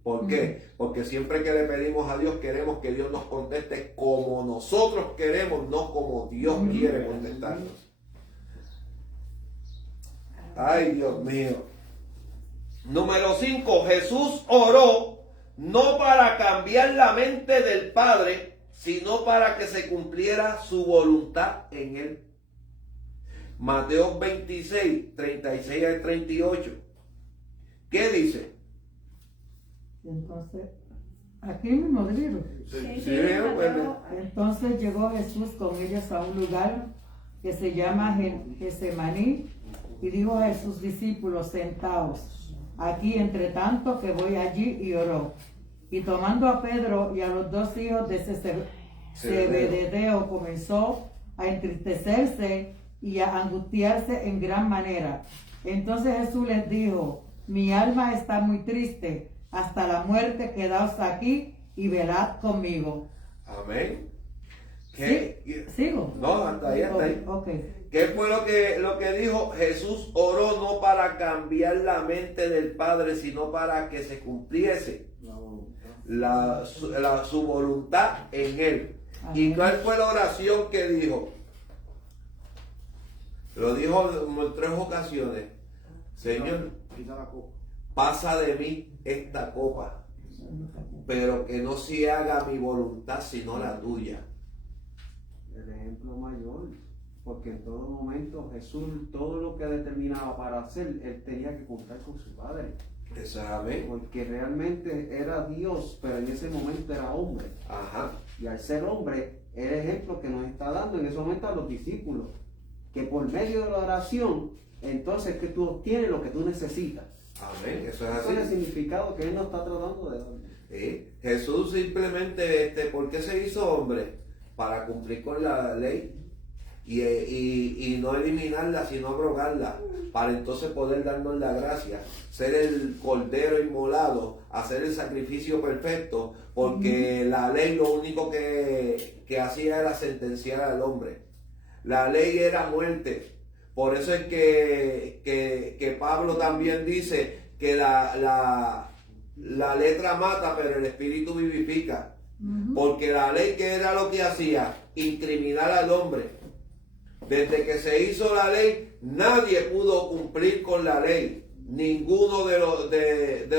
¿Por qué? Porque siempre que le pedimos a Dios, queremos que Dios nos conteste como nosotros queremos, no como Dios quiere contestarnos. Ay, Dios mío. Número 5, Jesús oró no para cambiar la mente del Padre, sino para que se cumpliera su voluntad en él. Mateo 26, 36 al 38. ¿Qué dice? Entonces, aquí mismo del libro. Mateo. Entonces llegó Jesús con ellos a un lugar que se llama Getsemaní, y dijo a sus discípulos, sentaos aquí entre tanto que voy allí, y oró. Y tomando a Pedro y a los dos hijos de Zebedeo, comenzó a entristecerse y a angustiarse en gran manera. Entonces Jesús les dijo, mi alma está muy triste hasta la muerte, quedaos aquí y velad conmigo. Amén. ¿Sigo? No, hasta ahí. Okay. ¿Qué fue lo que dijo? Jesús oró no para cambiar la mente del Padre, sino para que se cumpliese su voluntad en él. Amén. ¿Y cuál fue la oración que dijo? Lo dijo en 3 ocasiones. Señor, pasa de mí esta copa, pero que no se haga mi voluntad sino la tuya. El ejemplo mayor, porque en todo momento Jesús, todo lo que determinaba para hacer, él tenía que contar con su Padre. Eso es amén. Porque realmente era Dios, pero en ese momento era hombre. Ajá. Y al ser hombre, el ejemplo que nos está dando en ese momento a los discípulos, que por medio de la oración, entonces que tú obtienes lo que tú necesitas. Amén. Eso es Eso así. es el significado que él nos está tratando de dar. Jesús simplemente, ¿por qué se hizo hombre? Para cumplir con la ley y no eliminarla, sino abrogarla, para entonces poder darnos la gracia, ser el cordero inmolado, hacer el sacrificio perfecto, porque la ley lo único que hacía era sentenciar al hombre. La ley era muerte. Por eso es que Pablo también dice que la letra mata, pero el espíritu vivifica. Porque la ley, que era lo que hacía, incriminar al hombre. Desde que se hizo la ley, nadie pudo cumplir con la ley. Ninguno de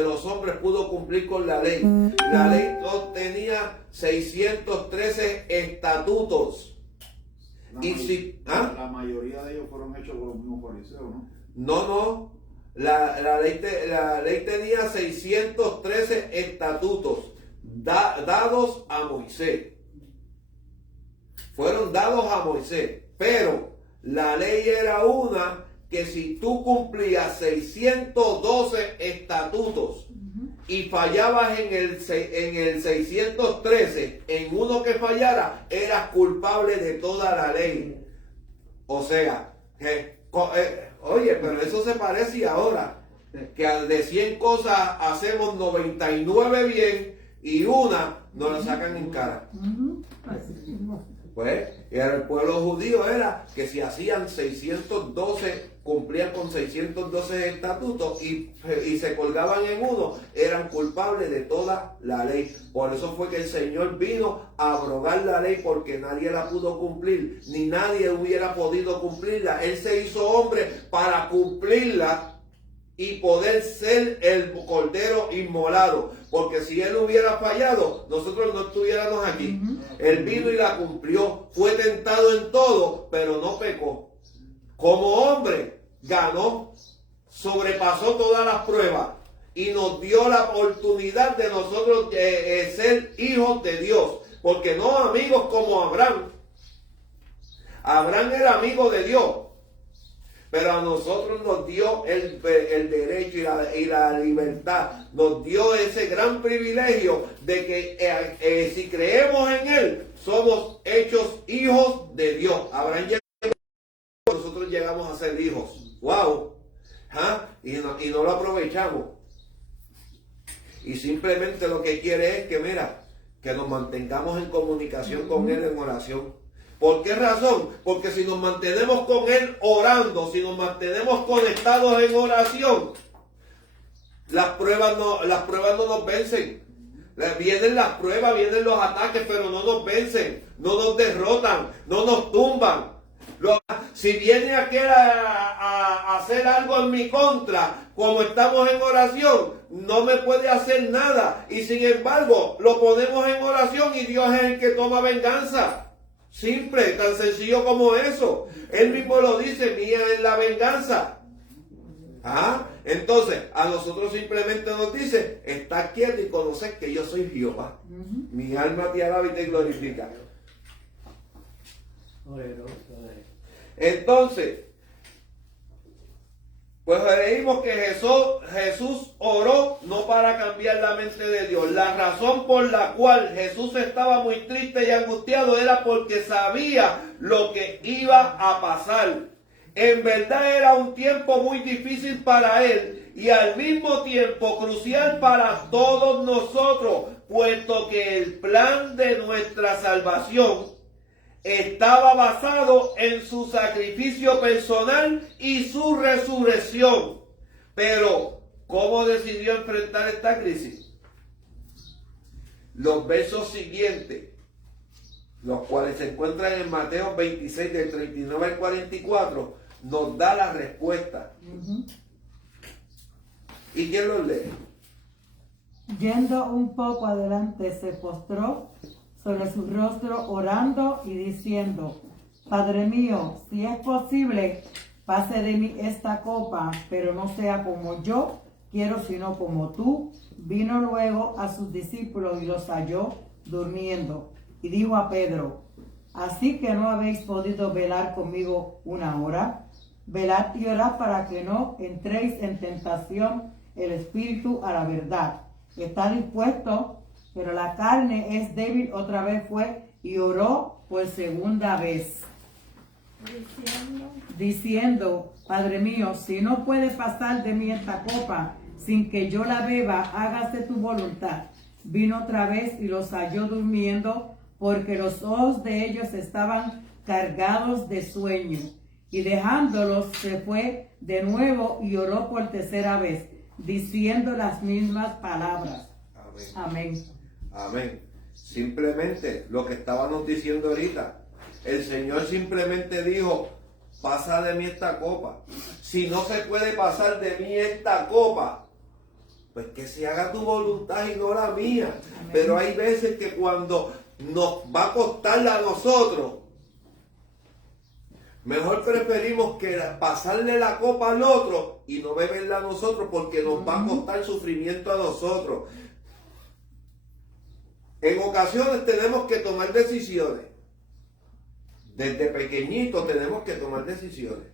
los hombres pudo cumplir con la ley. La ley tenía 613 estatutos. La mayoría de ellos fueron hechos por los mismos fariseos, ¿no? No. La ley tenía 613 estatutos dados a Moisés. Fueron dados a Moisés. Pero la ley era una que si tú cumplías 612 estatutos y fallabas en el 613, en uno que fallara, eras culpable de toda la ley. O sea, oye, pero eso se parece ahora, que de 100 cosas hacemos 99 bien y una nos la sacan en cara. Pues era el pueblo judío, era que si hacían 612, cumplían con 612 estatutos y se colgaban en uno, eran culpables de toda la ley. Por eso fue que el Señor vino a abrogar la ley, porque nadie la pudo cumplir, ni nadie hubiera podido cumplirla. Él se hizo hombre para cumplirla y poder ser el cordero inmolado, porque si él hubiera fallado, nosotros no estuviéramos aquí. Él vino y la cumplió, fue tentado en todo, pero no pecó. Como hombre, ganó, sobrepasó todas las pruebas y nos dio la oportunidad de nosotros ser hijos de Dios, porque no amigos como Abraham. Abraham era amigo de Dios, pero a nosotros nos dio el derecho y la libertad, nos dio ese gran privilegio de que si creemos en Él, somos hechos hijos de Dios. Abraham llegó, nosotros llegamos a ser hijos. ¡Wow! ¿Ah? Y no lo aprovechamos. Y simplemente lo que quiere es que nos mantengamos en comunicación con Él en oración. ¿Por qué razón? Porque si nos mantenemos con Él orando, si nos mantenemos conectados en oración, las pruebas no nos vencen. Vienen las pruebas, vienen los ataques, pero no nos vencen, no nos derrotan, no nos tumban. Si viene aquel a hacer algo en mi contra, como estamos en oración, no me puede hacer nada. Y sin embargo, lo ponemos en oración y Dios es el que toma venganza. Simple, tan sencillo como eso. Él mismo lo dice, mía es la venganza. Entonces, a nosotros simplemente nos dice, está quieto y conocer que yo soy Jehová. Mi alma te alaba y te glorifica. Entonces, pues leímos que Jesús oró no para cambiar la mente de Dios. La razón por la cual Jesús estaba muy triste y angustiado era porque sabía lo que iba a pasar. En verdad era un tiempo muy difícil para él y al mismo tiempo crucial para todos nosotros, puesto que el plan de nuestra salvación estaba basado en su sacrificio personal y su resurrección. Pero, ¿cómo decidió enfrentar esta crisis? Los versos siguientes, los cuales se encuentran en Mateo 26, del 39 al 44, nos da la respuesta. ¿Y quién los lee? Yendo un poco adelante, se postró sobre su rostro orando y diciendo: Padre mío, si es posible, pase de mí esta copa, pero no sea como yo quiero, sino como tú. Vino luego a sus discípulos y los halló durmiendo. Y dijo a Pedro: ¿Así que no habéis podido velar conmigo una hora? Velad y orad para que no entréis en tentación. El espíritu a la verdad está dispuesto, pero la carne es débil. Otra vez fue y oró por segunda vez, diciendo: Padre mío, si no puede pasar de mí esta copa sin que yo la beba, hágase tu voluntad. Vino otra vez y los halló durmiendo, porque los ojos de ellos estaban cargados de sueño. Y dejándolos se fue de nuevo y oró por tercera vez, diciendo las mismas palabras. Amén. Amén. Simplemente lo que estábamos diciendo ahorita, el Señor simplemente dijo: pasa de mí esta copa. Si no se puede pasar de mí esta copa, pues que se haga tu voluntad y no la mía. Amén. Pero hay veces que cuando nos va a costar a nosotros, mejor preferimos que pasarle la copa al otro y no beberla a nosotros, porque nos va a costar sufrimiento a nosotros. En ocasiones tenemos que tomar decisiones. Desde pequeñitos tenemos que tomar decisiones.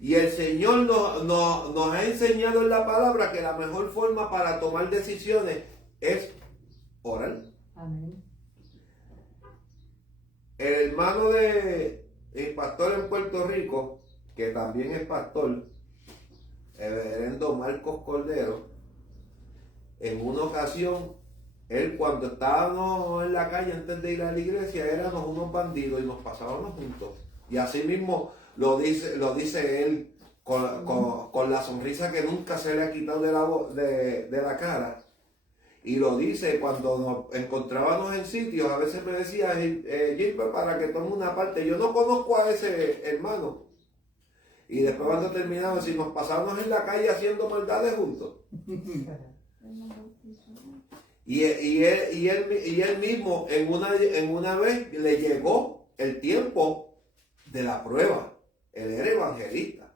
Y el Señor nos ha enseñado en la palabra que la mejor forma para tomar decisiones es orar. Amén. El hermano del pastor en Puerto Rico, que también es pastor, el reverendo Marcos Cordero, en una ocasión él cuando estábamos en la calle antes de ir a la iglesia éramos unos bandidos y nos pasábamos juntos. Y así mismo lo dice él con la sonrisa que nunca se le ha quitado de la cara. Y lo dice cuando nos encontrábamos en sitios, a veces me decía, Gilbert, para que tome una parte, yo no conozco a ese hermano. Y después cuando terminamos, si nos pasábamos en la calle haciendo maldades juntos. Y él mismo en una vez le llegó el tiempo de la prueba. Él era evangelista.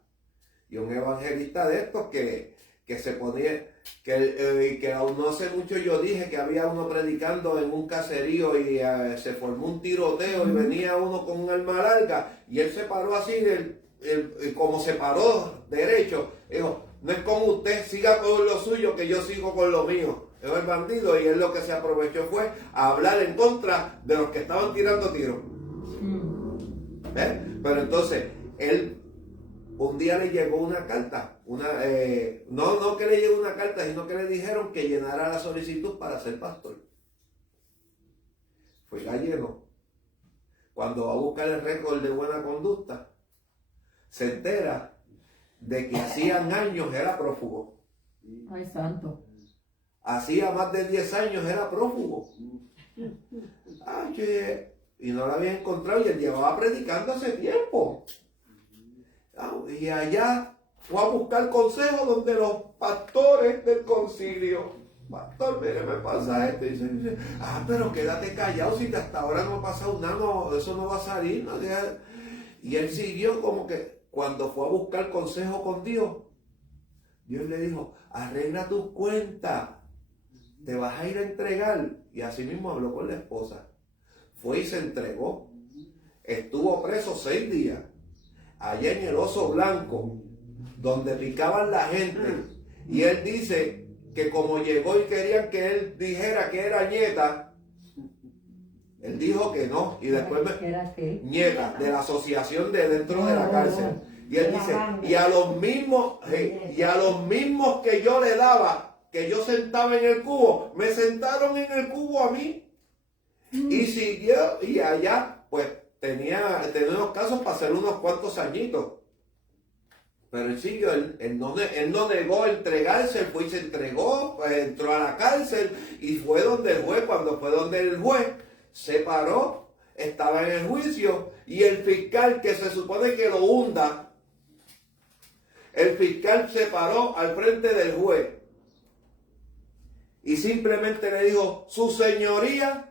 Y un evangelista de estos que se ponía, que no hace mucho yo dije que había uno predicando en un caserío y se formó un tiroteo y venía uno con un arma larga y él se paró así, como se paró derecho, dijo, no es con usted, siga con lo suyo que yo sigo con lo mío. Es el bandido y él lo que se aprovechó fue a hablar en contra de los que estaban tirando tiros. Pero entonces, él un día le llegó una carta, no que le llegó una carta, sino que le dijeron que llenara la solicitud para ser pastor. Fue la llenó. Cuando va a buscar el récord de buena conducta, se entera de que hacían años era prófugo. Ay, santo. Hacía más de 10 años era prófugo. Y no lo había encontrado y él llevaba predicando hace tiempo. Y allá fue a buscar consejo donde los pastores del concilio. Pastor, mire, me pasa esto. Y dice, pero quédate callado si hasta ahora no ha pasado nada, no, eso no va a salir. No. Y él siguió como que cuando fue a buscar consejo con Dios, Dios le dijo, arregla tus cuentas, te vas a ir a entregar. Y así mismo habló con la esposa. Fue y se entregó. Estuvo preso 6 días. Allá en el Oso Blanco, donde picaban la gente. Y él dice que como llegó y querían que él dijera que era nieta, él dijo que no. Y después nieta de la asociación de dentro de la cárcel. Y él dice, y a los mismos que yo le daba, que yo sentaba en el cubo, me sentaron en el cubo a mí. Y siguió, y allá, pues, tenía unos casos para hacer unos cuantos añitos. Pero él siguió, él no negó entregarse, él fue y se entregó, pues entró a la cárcel y fue donde el juez, cuando fue donde el juez, se paró, estaba en el juicio y el fiscal que se supone que lo hunda, el fiscal se paró al frente del juez y simplemente le dijo, su señoría,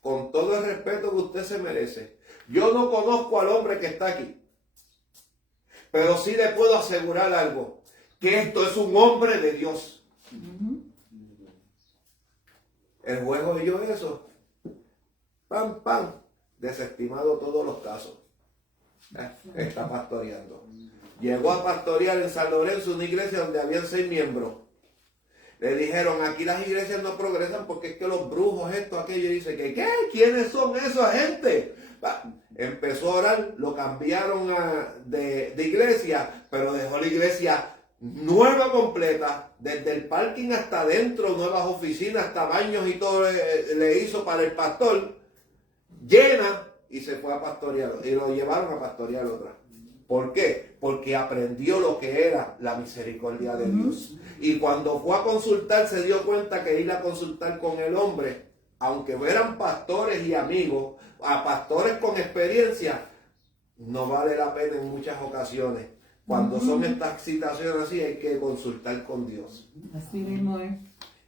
con todo el respeto que usted se merece, yo no conozco al hombre que está aquí, pero sí le puedo asegurar algo, que esto es un hombre de Dios. El juez oyó eso, pam, desestimado todos los casos. Está pastoreando. Llegó a pastorear en San Lorenzo, una iglesia donde habían 6 miembros. Le dijeron, aquí las iglesias no progresan porque es que los brujos, esto, aquello, y dice que, ¿qué? ¿Quiénes son esa gente? Empezó a orar, lo cambiaron de iglesia, pero dejó la iglesia nueva completa, desde el parking hasta adentro, nuevas oficinas, hasta baños y todo le hizo para el pastor, llena, y se fue a pastorear, y lo llevaron a pastorear otra. ¿Por qué? Porque aprendió lo que era la misericordia de Dios. Y cuando fue a consultar, se dio cuenta que ir a consultar con el hombre, aunque eran pastores y amigos, a pastores con experiencia, no vale la pena en muchas ocasiones. Cuando son estas situaciones así, hay que consultar con Dios. Así mismo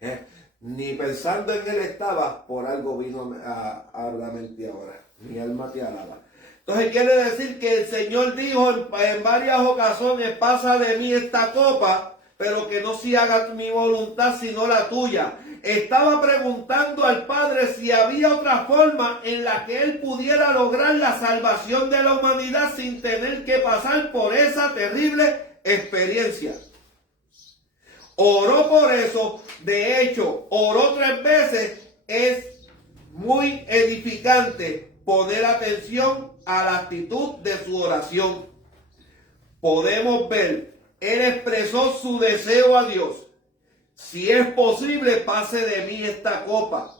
es. Ni pensando en él estaba, por algo vino a la mente ahora. Mi alma te alaba. Entonces quiere decir que el Señor dijo en varias ocasiones, pasa de mí esta copa, pero que no se haga mi voluntad sino la tuya. Estaba preguntando al Padre si había otra forma en la que Él pudiera lograr la salvación de la humanidad sin tener que pasar por esa terrible experiencia. Oró por eso, de hecho, oró 3 veces. Es muy edificante poner atención a la actitud de su oración. Podemos ver, él expresó su deseo a Dios. si es posible, pase de mí esta copa.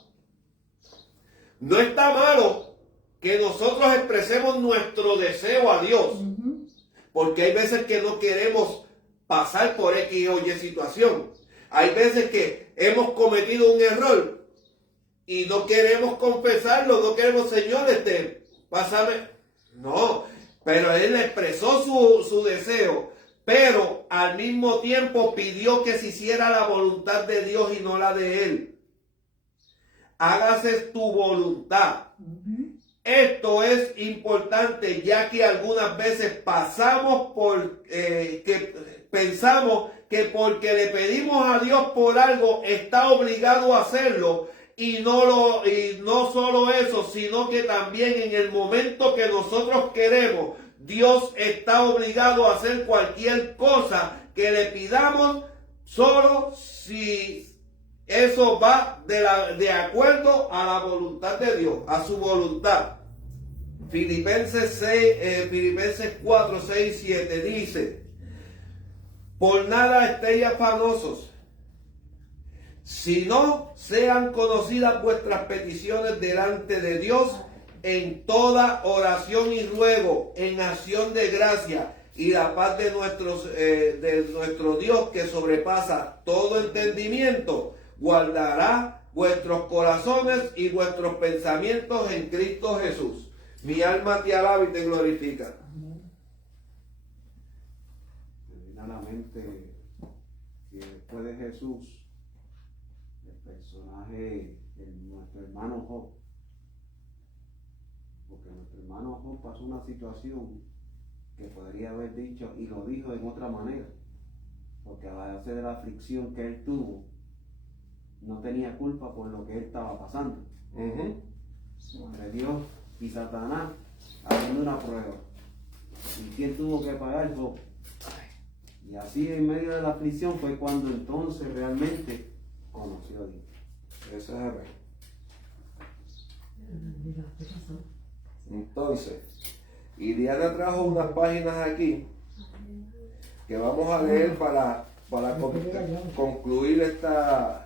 No está malo que nosotros expresemos nuestro deseo a Dios, porque hay veces que no queremos pasar por X o Y situación. Hay veces que hemos cometido un error y no queremos confesarlo, no queremos, Señor, pásame. No, pero él expresó su deseo, pero al mismo tiempo pidió que se hiciera la voluntad de Dios y no la de él. Hágase tu voluntad. Esto es importante, ya que algunas veces pasamos por que pensamos que porque le pedimos a Dios por algo está obligado a hacerlo, y no solo eso, sino que también en el momento que nosotros queremos, Dios está obligado a hacer cualquier cosa que le pidamos, solo si eso va de acuerdo a la voluntad de Dios, a su voluntad. Filipenses 4, 6, 7 dice: por nada estéis afanosos, sino sean conocidas vuestras peticiones delante de Dios en toda oración y ruego, en acción de gracia, y la paz de nuestro Dios, que sobrepasa todo entendimiento, guardará vuestros corazones y vuestros pensamientos en Cristo Jesús. Mi alma te alaba y te glorifica. Me viene a la mente que después de Jesús, el personaje, nuestro hermano Job, porque nuestro hermano Job pasó una situación que podría haber dicho, y lo dijo en otra manera, porque a base de la aflicción que él tuvo, no tenía culpa por lo que él estaba pasando. Entre Dios y Satanás haciendo una prueba. ¿Y quién tuvo que pagar? Job. Y así en medio de la aflicción fue cuando entonces realmente conoció a Dios. Eso es verdad. Entonces, y Diana trajo unas páginas aquí que vamos a leer para concluir esta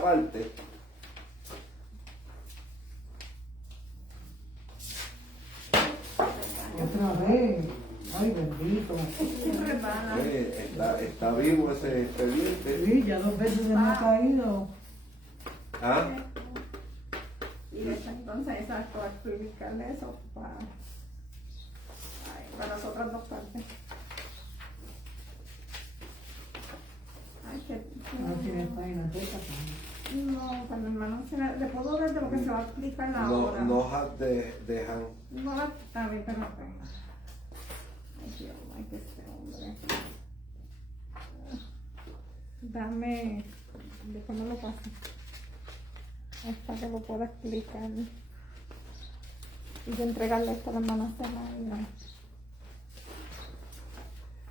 parte. Otra vez. Ay, bendito. Está vivo ese expediente. Sí, ya 2 veces se me ha caído. ¿Ah? Y entonces, exacto, explicarle eso para las otras dos partes. Ay, No tiene páginas de esta. no, pero hermano, le puedo ver de lo que se va a explicar ahora. No dejan. No la está bien, pero ay, Dios, ay, que este hombre. Dame, después me lo paso. Es para que lo pueda explicar. Y yo entregarle esto a la hermana Semaina.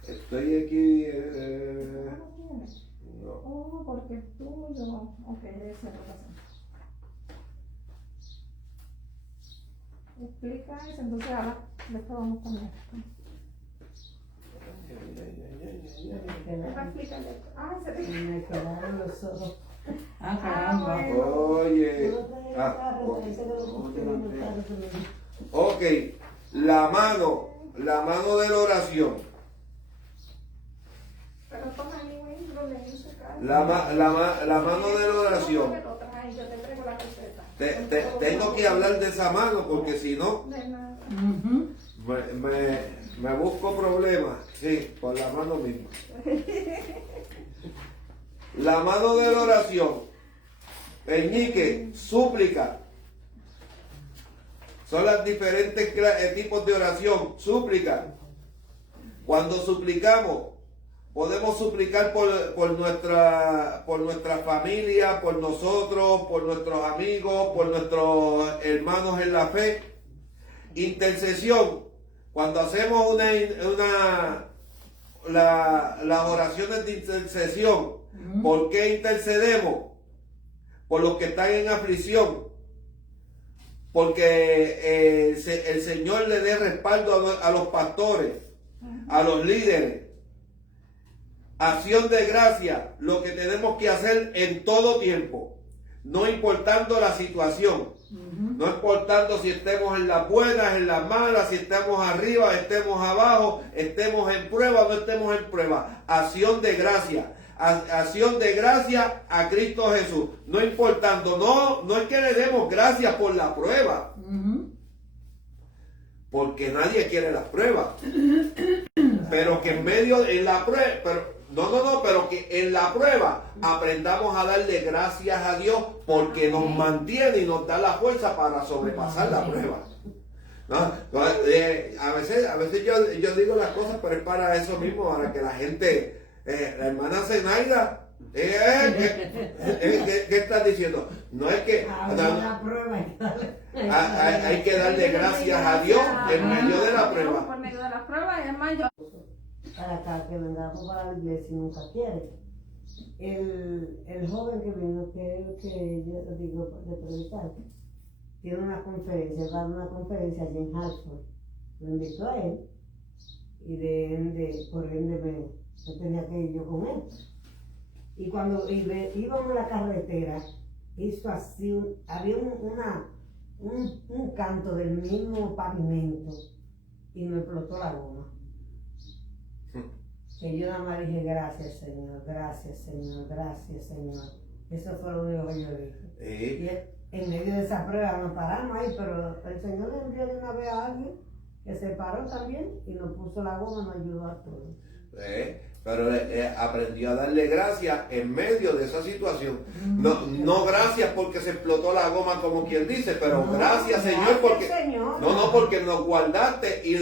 Estoy aquí. No. Oh, porque es tuyo. Ok, ese lo pasó. Explica eso, entonces ahora después vamos con esto. ¿Me va a explicar esto? Ah, se ve. Me quedaron los ojos. Ah, caramba. bueno. Oye. Ok. La mano de la oración. Pero toma mi libro, le hice su casa. La mano de la oración. Yo te entrego la receta. Tengo que hablar de esa mano porque si no De nada. me busco problemas. Sí, con la mano misma. La mano de la oración, peñique, súplica. Son los diferentes tipos de oración. Súplica. Cuando suplicamos, podemos suplicar por nuestra familia, por nosotros, por nuestros amigos, por nuestros hermanos en la fe. Intercesión. Cuando hacemos las oraciones de intercesión, ¿por qué intercedemos? Por los que están en aflicción. Porque el Señor le dé respaldo a los pastores, a los líderes. acción de gracia, lo que tenemos que hacer en todo tiempo, no importando la situación, no importando si estemos en las buenas, en las malas, si estemos arriba, estemos abajo, estemos en prueba o no estemos en prueba. Acción de gracia. Acción de gracia a Cristo Jesús. No importando, no es que le demos gracias por la prueba. Porque nadie quiere las pruebas. Pero que en medio, en la prueba, pero que en la prueba aprendamos a darle gracias a Dios porque nos mantiene y nos da la fuerza para sobrepasar la prueba. ¿No? A veces yo digo las cosas, pero es para eso mismo, para que la gente, la hermana Zenaida, ¿qué estás diciendo? No es que hay que darle gracias a Dios en medio de la prueba. Por medio de la prueba, es más, yo para acá, que vengamos para la iglesia y nunca quiere. El joven que vino, que yo digo de predicar, tiene una conferencia, va a dar una conferencia allí en Hartford. Lo invitó a él y por ende yo tenía que ir yo con él. Y cuando íbamos a la carretera, hizo así, había un canto del mismo pavimento y me explotó la goma. Que yo nada más dije, gracias Señor, gracias Señor, gracias Señor. Eso fue lo único que yo dije. Y en medio de esa prueba nos paramos ahí, pero el Señor le envió de una vez a alguien que se paró también y nos puso la goma, nos ayudó a todos. Pero aprendió a darle gracias en medio de esa situación. No gracias porque se explotó la goma como quien dice, pero gracias Señor porque porque nos guardaste y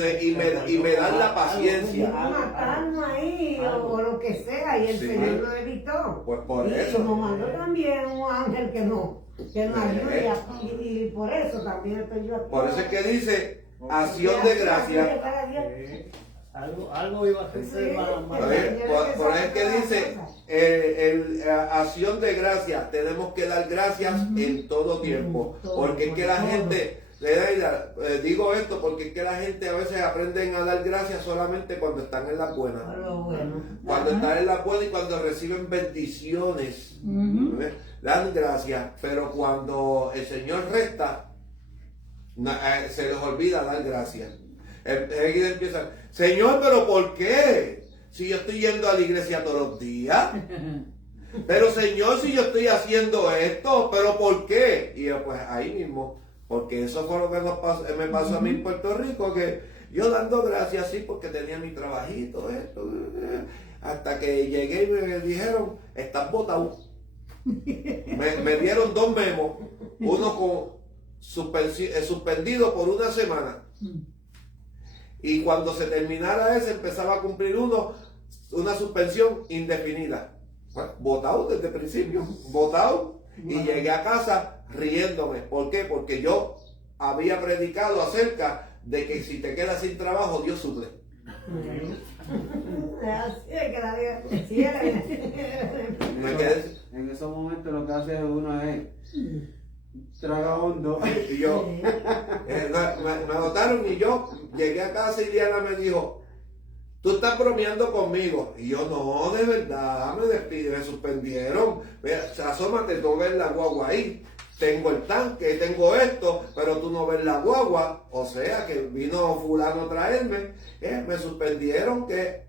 me das la paciencia. Matarnos ahí o lo que sea y el Señor lo evitó. Pues por eso. Y nos mandó también un ángel que nos ayude y por eso también estoy yo aquí. Por eso es que dice acción de gracia. Algo iba a hacer Por eso es que dice acción de gracia. Tenemos que dar gracias en todo tiempo. Porque es que la gente, digo esto porque es que la gente a veces aprenden a dar gracias solamente cuando están en la buena. Cuando están en la buena y cuando reciben bendiciones. Dan gracias. Pero cuando el Señor resta, se les olvida dar gracias. Empiezan, Señor, pero ¿por qué? Si yo estoy yendo a la iglesia todos los días. Pero Señor, si yo estoy haciendo esto, pero ¿por qué? Y yo, pues ahí mismo, porque eso fue lo que me pasó a mí en Puerto Rico, que yo dando gracias sí porque tenía mi trabajito, esto, hasta que llegué y me dijeron, estás botado. Me dieron 2 memos, uno suspendido por 1 semana. Y cuando se terminara ese, empezaba a cumplir una suspensión indefinida. Bueno, votado desde el principio, votado. Y llegué a casa riéndome. ¿Por qué? Porque yo había predicado acerca de que si te quedas sin trabajo, Dios suple. En esos momentos lo que hace uno es traga hondo. Y yo, me anotaron y yo llegué a casa y Diana me dijo, tú estás bromeando conmigo. Y yo, no, de verdad, me suspendieron. Mira, asómate, tú ves la guagua ahí. Tengo el tanque, tengo esto, pero tú no ves la guagua. O sea, que vino fulano a traerme. Me suspendieron que,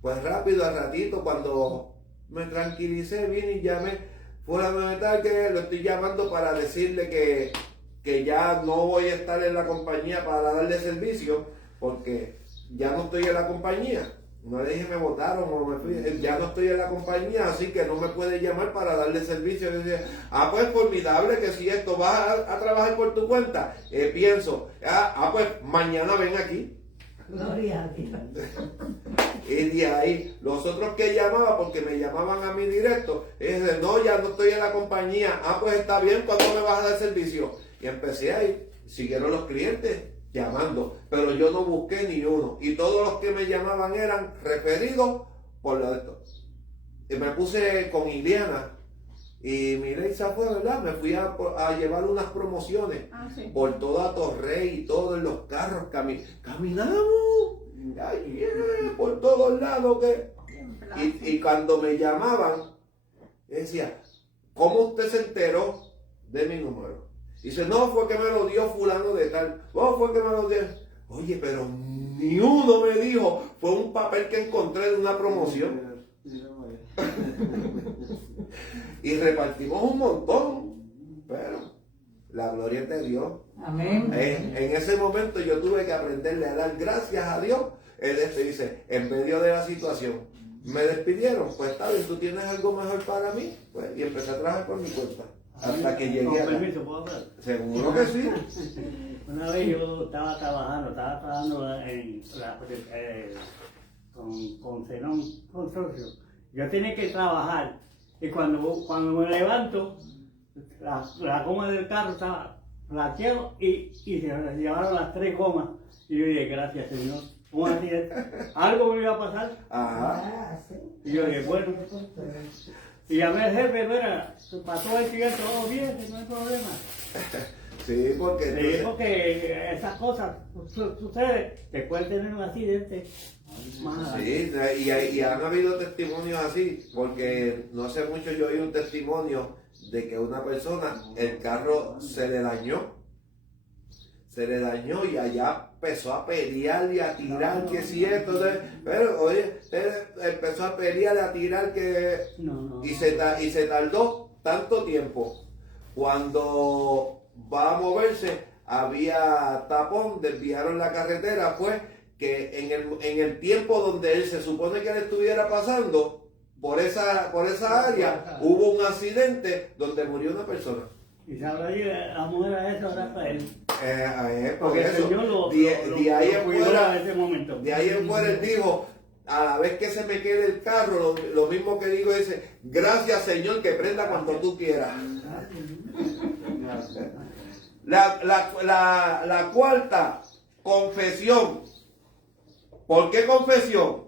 pues rápido, al ratito, cuando me tranquilicé, vine y llamé. Fulano de tal que lo estoy llamando para decirle que ya no voy a estar en la compañía para darle servicio, porque ya no estoy en la compañía. No le dije me votaron o me fui, ya no estoy en la compañía, así que no me puede llamar para darle servicio. Y decía, pues formidable que si esto vas a trabajar por tu cuenta, pienso, pues mañana ven aquí. Gloria a Dios. Y de ahí, los otros que llamaban, porque me llamaban a mí directo, y dicen, no, ya no estoy en la compañía. Pues está bien, ¿cuándo me vas a dar servicio? Y empecé ahí, siguieron los clientes llamando, pero yo no busqué ni uno. Y todos los que me llamaban eran referidos por lo de esto. Y me puse con Iliana, y miré, se fue, ¿verdad? Me fui a llevar unas promociones por toda Torrey y todos los carros caminamos. Ay, por todos lados que y cuando me llamaban, decía, ¿cómo usted se enteró de mi número? Dice, no, fue que me lo dio fulano de tal. No, fue que me lo dio. Oye, pero ni uno me dijo, fue un papel que encontré de una promoción. Y repartimos un montón, pero la gloria es de Dios. Amén. En ese momento yo tuve que aprenderle a dar gracias a Dios. Él dice, en medio de la situación, me despidieron, pues está bien, tú tienes algo mejor para mí, pues, y empecé a trabajar por mi cuenta, hasta que llegué Con a permiso, ¿puedo hablar? Seguro que sí. Una vez yo estaba trabajando con Zenón Consorcio. Yo tenía que trabajar y cuando me levanto, la goma del carro estaba flaqueado y se llevaron las 3 gomas. Y yo dije, gracias Señor, un accidente, algo me iba a pasar. Ajá. Y yo dije, bueno, y llamé al jefe, mira, pasó el accidente, todo bien, no hay problema. Sí, porque Sí, entonces, porque esas cosas suceden, te pueden tener un accidente. Más sí, y han habido testimonios así, porque no hace mucho yo oí un testimonio de que una persona, el carro se le dañó y allá empezó a pelear y a tirar, que si esto, pero oye, empezó a pelear y a tirar y se tardó tanto tiempo. Cuando va a moverse, había tapón, desviaron la carretera, pues, que en el tiempo donde él se supone que él estuviera pasando por esa área, hubo un accidente donde murió una persona. Y sabrá la mujer a eso, ahora para él. Por Porque el eso, Señor de ahí en cuidó fuera, en ese momento. de ahí en fuera él dijo, a la vez que se me quede el carro, lo mismo que digo es, gracias Señor que prenda cuando tú quieras. La cuarta, confesión. ¿Por qué confesión?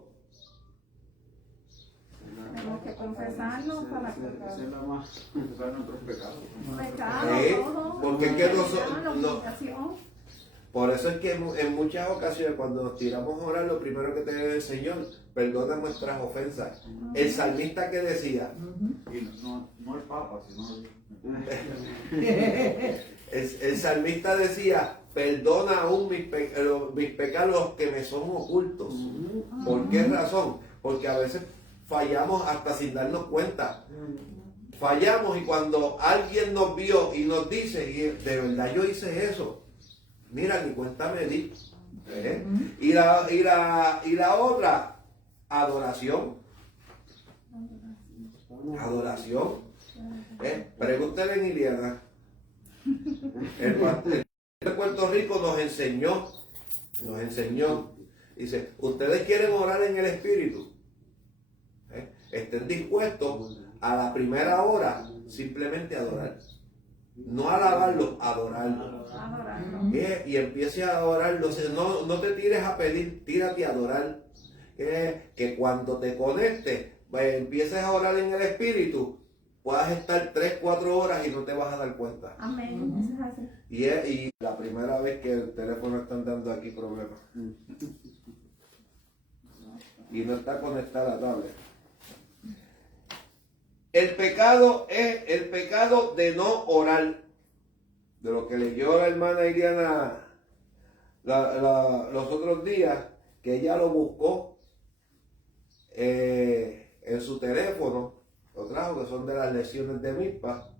Tenemos que confesarnos para Esa es la más, confesar nuestros pecados. pecado, Sí, todo, porque es que la humillación. Por eso es que en muchas ocasiones cuando nos tiramos a orar, lo primero que te debe el Señor, perdona nuestras ofensas. El salmista que decía, Y no el Papa, sino el salmista decía, perdona aún mis pecados que me son ocultos. ¿Por qué razón? Porque a veces fallamos hasta sin darnos cuenta. Fallamos y cuando alguien nos vio y nos dice, y de verdad yo hice eso, mira, ni cuenta me di. Y la otra, adoración. Adoración. Pregúntale a Iliana. El pastor de Puerto Rico nos enseñó. Dice, ustedes quieren orar en el Espíritu. Estén dispuestos a la primera hora simplemente a adorar. No alabarlo, adorarlo. Y empiece a adorarlo. No te tires a pedir, tírate a adorar. Que cuando te conectes, empieces a orar en el Espíritu, puedas estar 3-4 horas y no te vas a dar cuenta. Amén. Eso es así. Y la primera vez que el teléfono está dando aquí problemas. Y no está conectada la tablet. El pecado es el pecado de no orar. De lo que leyó la hermana Iriana los otros días, que ella lo buscó en su teléfono, lo trajo, que son de las lecciones de Milpa.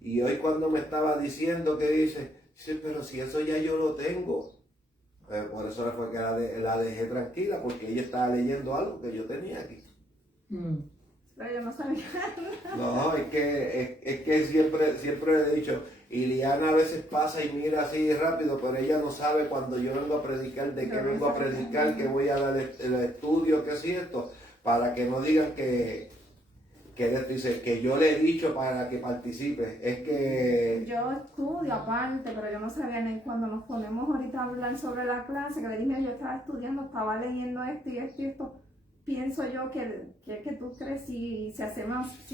Y hoy cuando me estaba diciendo que dice, pero si eso ya yo lo tengo. Por eso fue que la dejé tranquila, porque ella estaba leyendo algo que yo tenía aquí. Pero yo no sabía. No, es que siempre he dicho, Iliana a veces pasa y mira así rápido, pero ella no sabe cuando yo vengo a predicar, de qué vengo a predicar, que voy a dar el estudio, que es cierto, para que no digan que dice que yo le he dicho para que participe. Es que Yo estudio aparte, pero yo no sabía ni cuando nos ponemos ahorita a hablar sobre la clase, que le dije, yo estaba estudiando, estaba leyendo esto y esto y esto. Pienso yo que tú crees si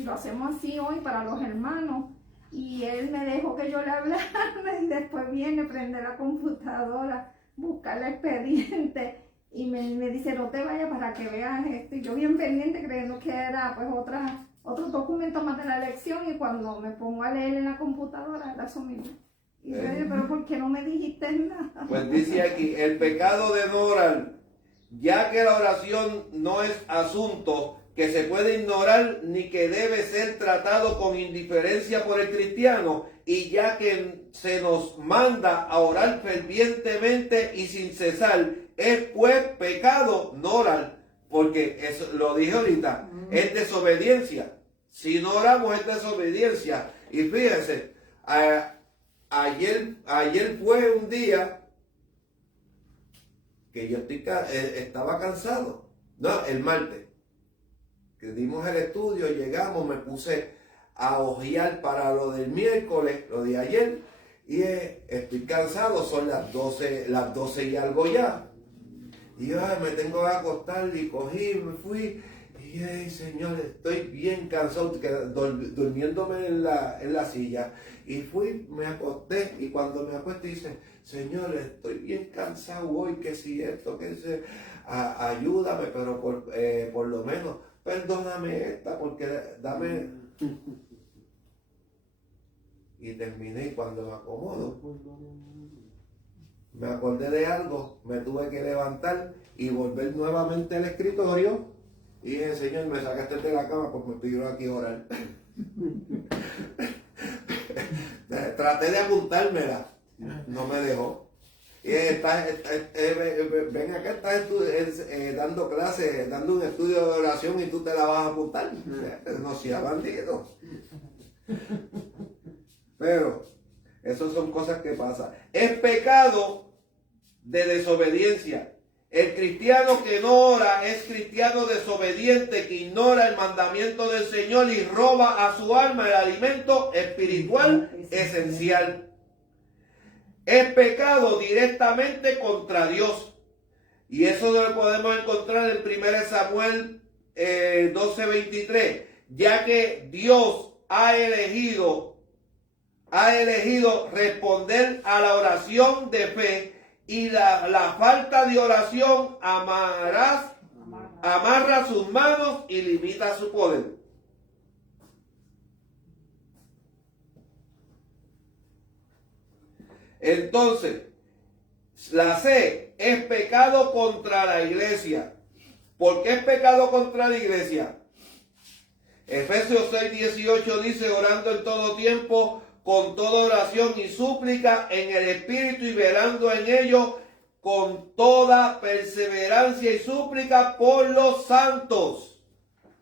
lo hacemos así hoy para los hermanos, y él me dejó que yo le hablara y después viene, prende la computadora, buscar el expediente y me dice, no te vayas para que veas esto. Y yo bien pendiente creyendo que era pues otro documento más de la lección, y cuando me pongo a leer en la computadora era eso mismo. Y yo dije, pero ¿por qué no me dijiste nada? Pues dice aquí, el pecado de no orar, ya que la oración no es asunto que se puede ignorar ni que debe ser tratado con indiferencia por el cristiano, y ya que se nos manda a orar fervientemente y sin cesar, es pues pecado no orar, porque eso lo dije ahorita, es desobediencia. Si no oramos es desobediencia. Y fíjense, ayer fue un día que yo estaba cansado. No, el martes. Que dimos el estudio, llegamos, me puse a ojear para lo del miércoles, lo de ayer, y estoy cansado, son las 12 y algo ya. Y yo me tengo que acostar, y cogí, me fui, y ay, Señor, estoy bien cansado, durmiéndome en la silla. Y fui, me acosté, y cuando me acosté dice, Señor, estoy bien cansado hoy, que si esto, que si, ayúdame, pero por lo menos perdóname esta, porque dame. Y terminé, y cuando me acomodo, me acordé de algo, me tuve que levantar y volver nuevamente al escritorio, y dije, Señor, me sacaste de la cama porque me pidieron aquí orar. Traté de apuntármela, no me dejó. Y ven acá, estás dando clases, dando un estudio de oración, y tú te la vas a apuntar. No sea bandido. Pero esas son cosas que pasan. Es pecado de desobediencia. El cristiano que no ora es cristiano desobediente, que ignora el mandamiento del Señor y roba a su alma el alimento espiritual esencial. Es pecado directamente contra Dios. Y eso lo podemos encontrar en 1 Samuel 12:23. Ya que Dios ha elegido responder a la oración de fe, y la falta de oración amarra sus manos y limita su poder. Entonces, la C es pecado contra la iglesia. ¿Por qué es pecado contra la iglesia? Efesios 6:18 dice, orando en todo tiempo, con toda oración y súplica en el Espíritu, y velando en ello con toda perseverancia y súplica por los santos.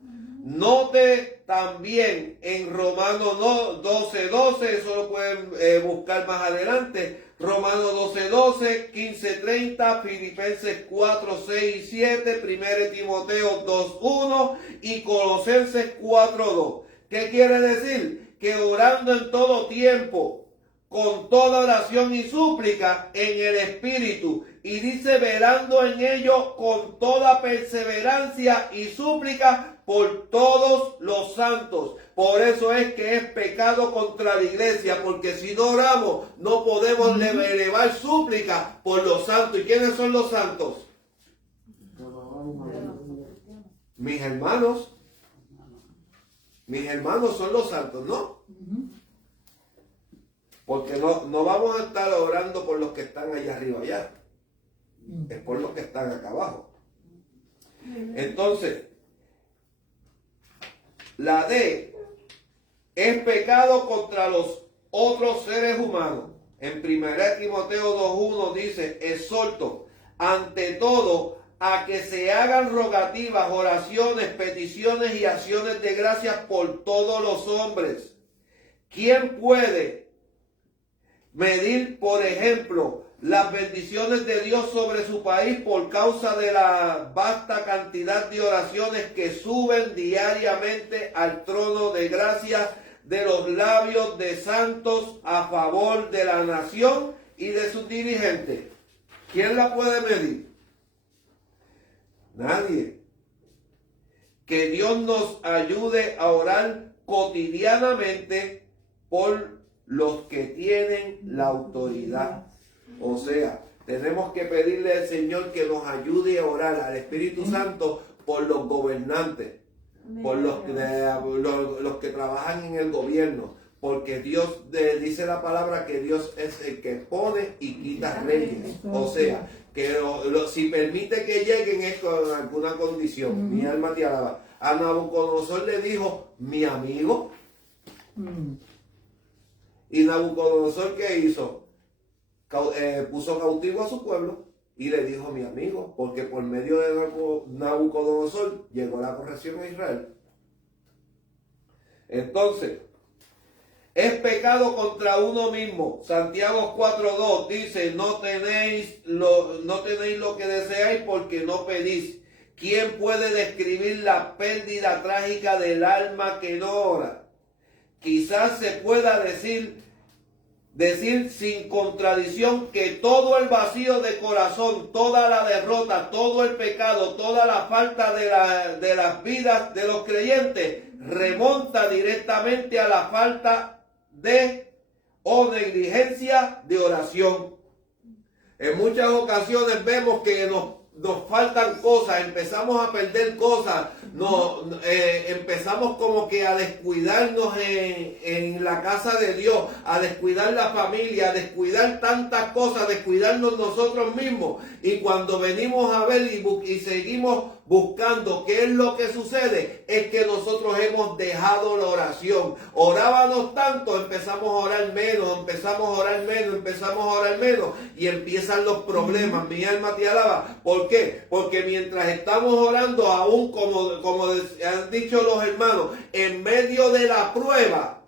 Note también en Romanos 12:12, eso lo pueden buscar más adelante, Romanos 12:12, 15:30, Filipenses 4:6 y 7, 1 Timoteo 2:1 y Colosenses 4:2. ¿Qué quiere decir? Que orando en todo tiempo, con toda oración y súplica en el Espíritu, y dice velando en ello con toda perseverancia y súplica por todos los santos. Por eso es que es pecado contra la iglesia, porque si no oramos no podemos elevar súplica por los santos. ¿Y quiénes son los santos? Mis hermanos. Mis hermanos son los santos, ¿no? Porque no vamos a estar orando por los que están allá arriba, allá. Es por los que están acá abajo. Entonces, la D es pecado contra los otros seres humanos. En 1 Timoteo 2:1 dice, exhorto ante todo a que se hagan rogativas, oraciones, peticiones y acciones de gracias por todos los hombres. ¿Quién puede medir, por ejemplo, las bendiciones de Dios sobre su país por causa de la vasta cantidad de oraciones que suben diariamente al trono de gracia de los labios de santos a favor de la nación y de sus dirigentes? ¿Quién la puede medir? Nadie. Que Dios nos ayude a orar cotidianamente por los que tienen la autoridad. O sea, tenemos que pedirle al Señor que nos ayude a orar al Espíritu Santo por los gobernantes, por los que trabajan en el gobierno, porque Dios dice la palabra que Dios es el que pone y quita reyes. O sea, que si permite que lleguen es con alguna condición. Mi alma te alaba. A Nabucodonosor le dijo, mi amigo. Y Nabucodonosor, ¿qué hizo? Puso cautivo a su pueblo y le dijo, mi amigo, porque por medio de Nabucodonosor llegó la corrección a Israel. Entonces, es pecado contra uno mismo. Santiago 4:2 dice, no tenéis lo que deseáis porque no pedís. ¿Quién puede describir la pérdida trágica del alma que no ora? Quizás se pueda decir sin contradicción que todo el vacío de corazón, toda la derrota, todo el pecado, toda la falta de las vidas de los creyentes remonta directamente a la falta o negligencia de oración. En muchas ocasiones vemos que nos faltan cosas, empezamos a perder cosas, empezamos como que a descuidarnos en la casa de Dios, a descuidar la familia, a descuidar tantas cosas, a descuidarnos nosotros mismos. Y cuando venimos a ver y seguimos buscando qué es lo que sucede, es que nosotros hemos dejado la oración. Orábamos tanto, empezamos a orar menos, y empiezan los problemas. Mi alma te alaba. ¿Por qué? Porque mientras estamos orando, aún como han dicho los hermanos, en medio de la prueba,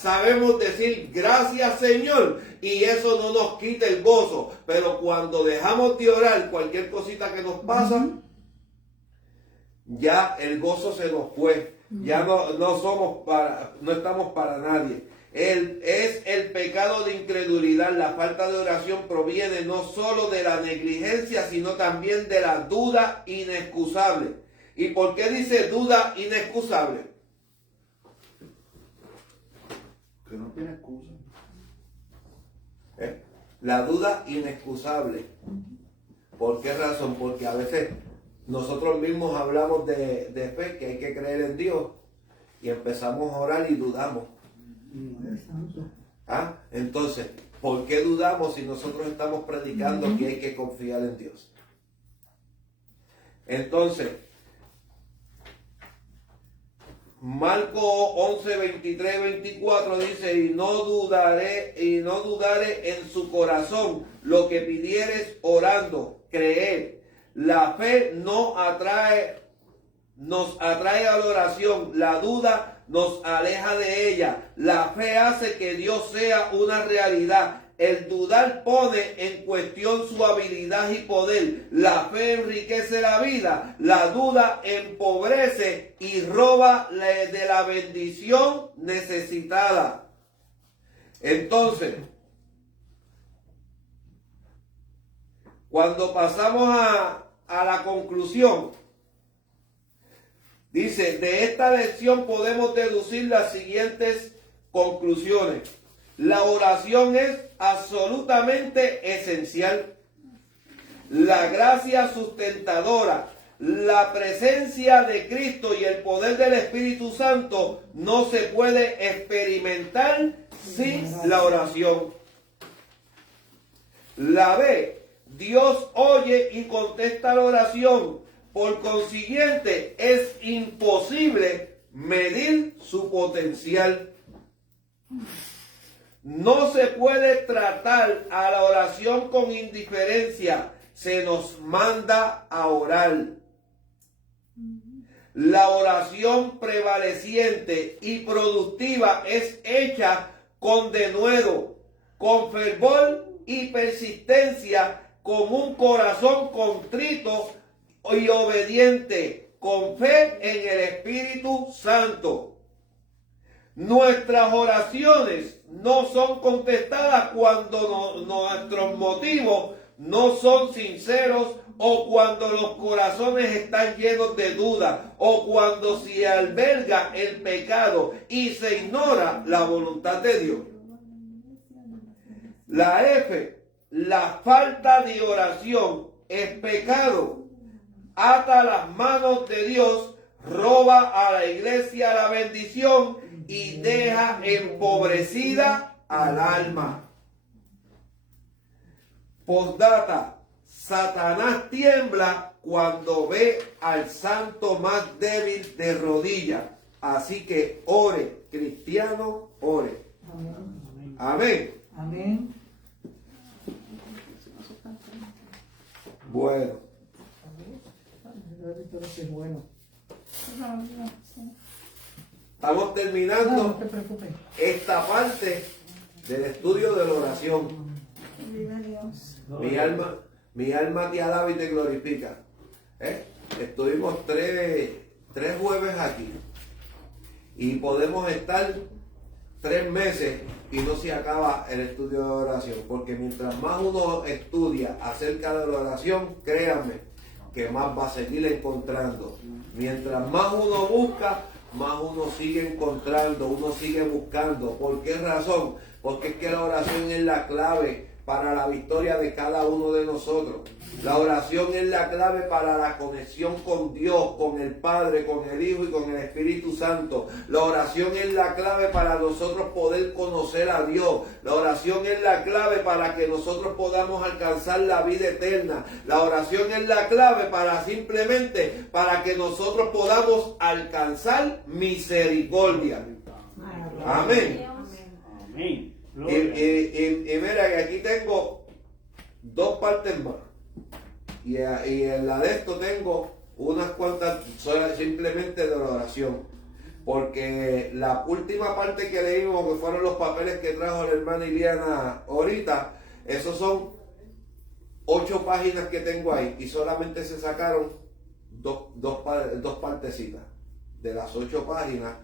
sabemos decir gracias Señor, y eso no nos quita el gozo. Pero cuando dejamos de orar, cualquier cosita que nos pasa, ya el gozo se nos fue. Ya no estamos para nadie. Es el pecado de incredulidad. La falta de oración proviene no solo de la negligencia, sino también de la duda inexcusable. ¿Y por qué dice duda inexcusable? Que no tiene excusa. La duda inexcusable. ¿Por qué razón? Porque a veces nosotros mismos hablamos de fe, que hay que creer en Dios, y empezamos a orar y dudamos. Entonces, ¿por qué dudamos si nosotros estamos predicando que hay que confiar en Dios? Entonces, Marcos 11, 23, 24 dice, y no dudaré en su corazón lo que pidieres orando, creed. La fe nos atrae a la oración, la duda nos aleja de ella. La fe hace que Dios sea una realidad. El dudar pone en cuestión su habilidad y poder. La fe enriquece la vida. La duda empobrece y roba de la bendición necesitada. Entonces, cuando pasamos a la conclusión, dice, de esta lección podemos deducir las siguientes conclusiones. La oración es absolutamente esencial. La gracia sustentadora, la presencia de Cristo y el poder del Espíritu Santo no se puede experimentar sin la oración. La B, Dios oye y contesta la oración. Por consiguiente, es imposible medir su potencial. No se puede tratar a la oración con indiferencia. Se nos manda a orar. La oración prevaleciente y productiva es hecha con denuedo, con fervor y persistencia, con un corazón contrito y obediente, con fe en el Espíritu Santo. Nuestras oraciones no son contestadas cuando nuestros motivos no son sinceros, o cuando los corazones están llenos de duda, o cuando se alberga el pecado y se ignora la voluntad de Dios. La F, la falta de oración es pecado. Ata las manos de Dios, roba a la iglesia la bendición y deja empobrecida al alma. Postdata, Satanás tiembla cuando ve al santo más débil de rodillas. Así que ore, cristiano, ore. Amén. Amén. Amén. Bueno, Es bueno. estamos No, no terminando te preocupes. esta parte del estudio de la oración. Vive Dios. Mi alma te alaba y te glorifica. Estuvimos tres jueves aquí y podemos estar 3 meses y no se acaba el estudio de oración, porque mientras más uno estudia acerca de la oración, créanme que más va a seguir encontrando. Mientras más uno busca, más uno sigue encontrando, uno sigue buscando. ¿Por qué razón? Porque es que la oración es la clave para la victoria de cada uno de nosotros. La oración es la clave para la conexión con Dios, con el Padre, con el Hijo y con el Espíritu Santo. La oración es la clave para nosotros poder conocer a Dios. La oración es la clave para que nosotros podamos alcanzar la vida eterna. La oración es la clave para simplemente para que nosotros podamos alcanzar misericordia. Amén. Amén. Y mira que aquí tengo 2 partes más. Y en la de esto tengo unas cuantas simplemente de la oración. Porque la última parte que leímos, que fueron los papeles que trajo la hermana Iliana ahorita, esos son 8 páginas que tengo ahí. Y solamente se sacaron dos partecitas de las 8 páginas.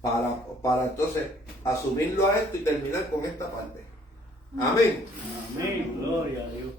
Para entonces asumirlo a esto y terminar con esta parte. Amén. Amén. Gloria a Dios.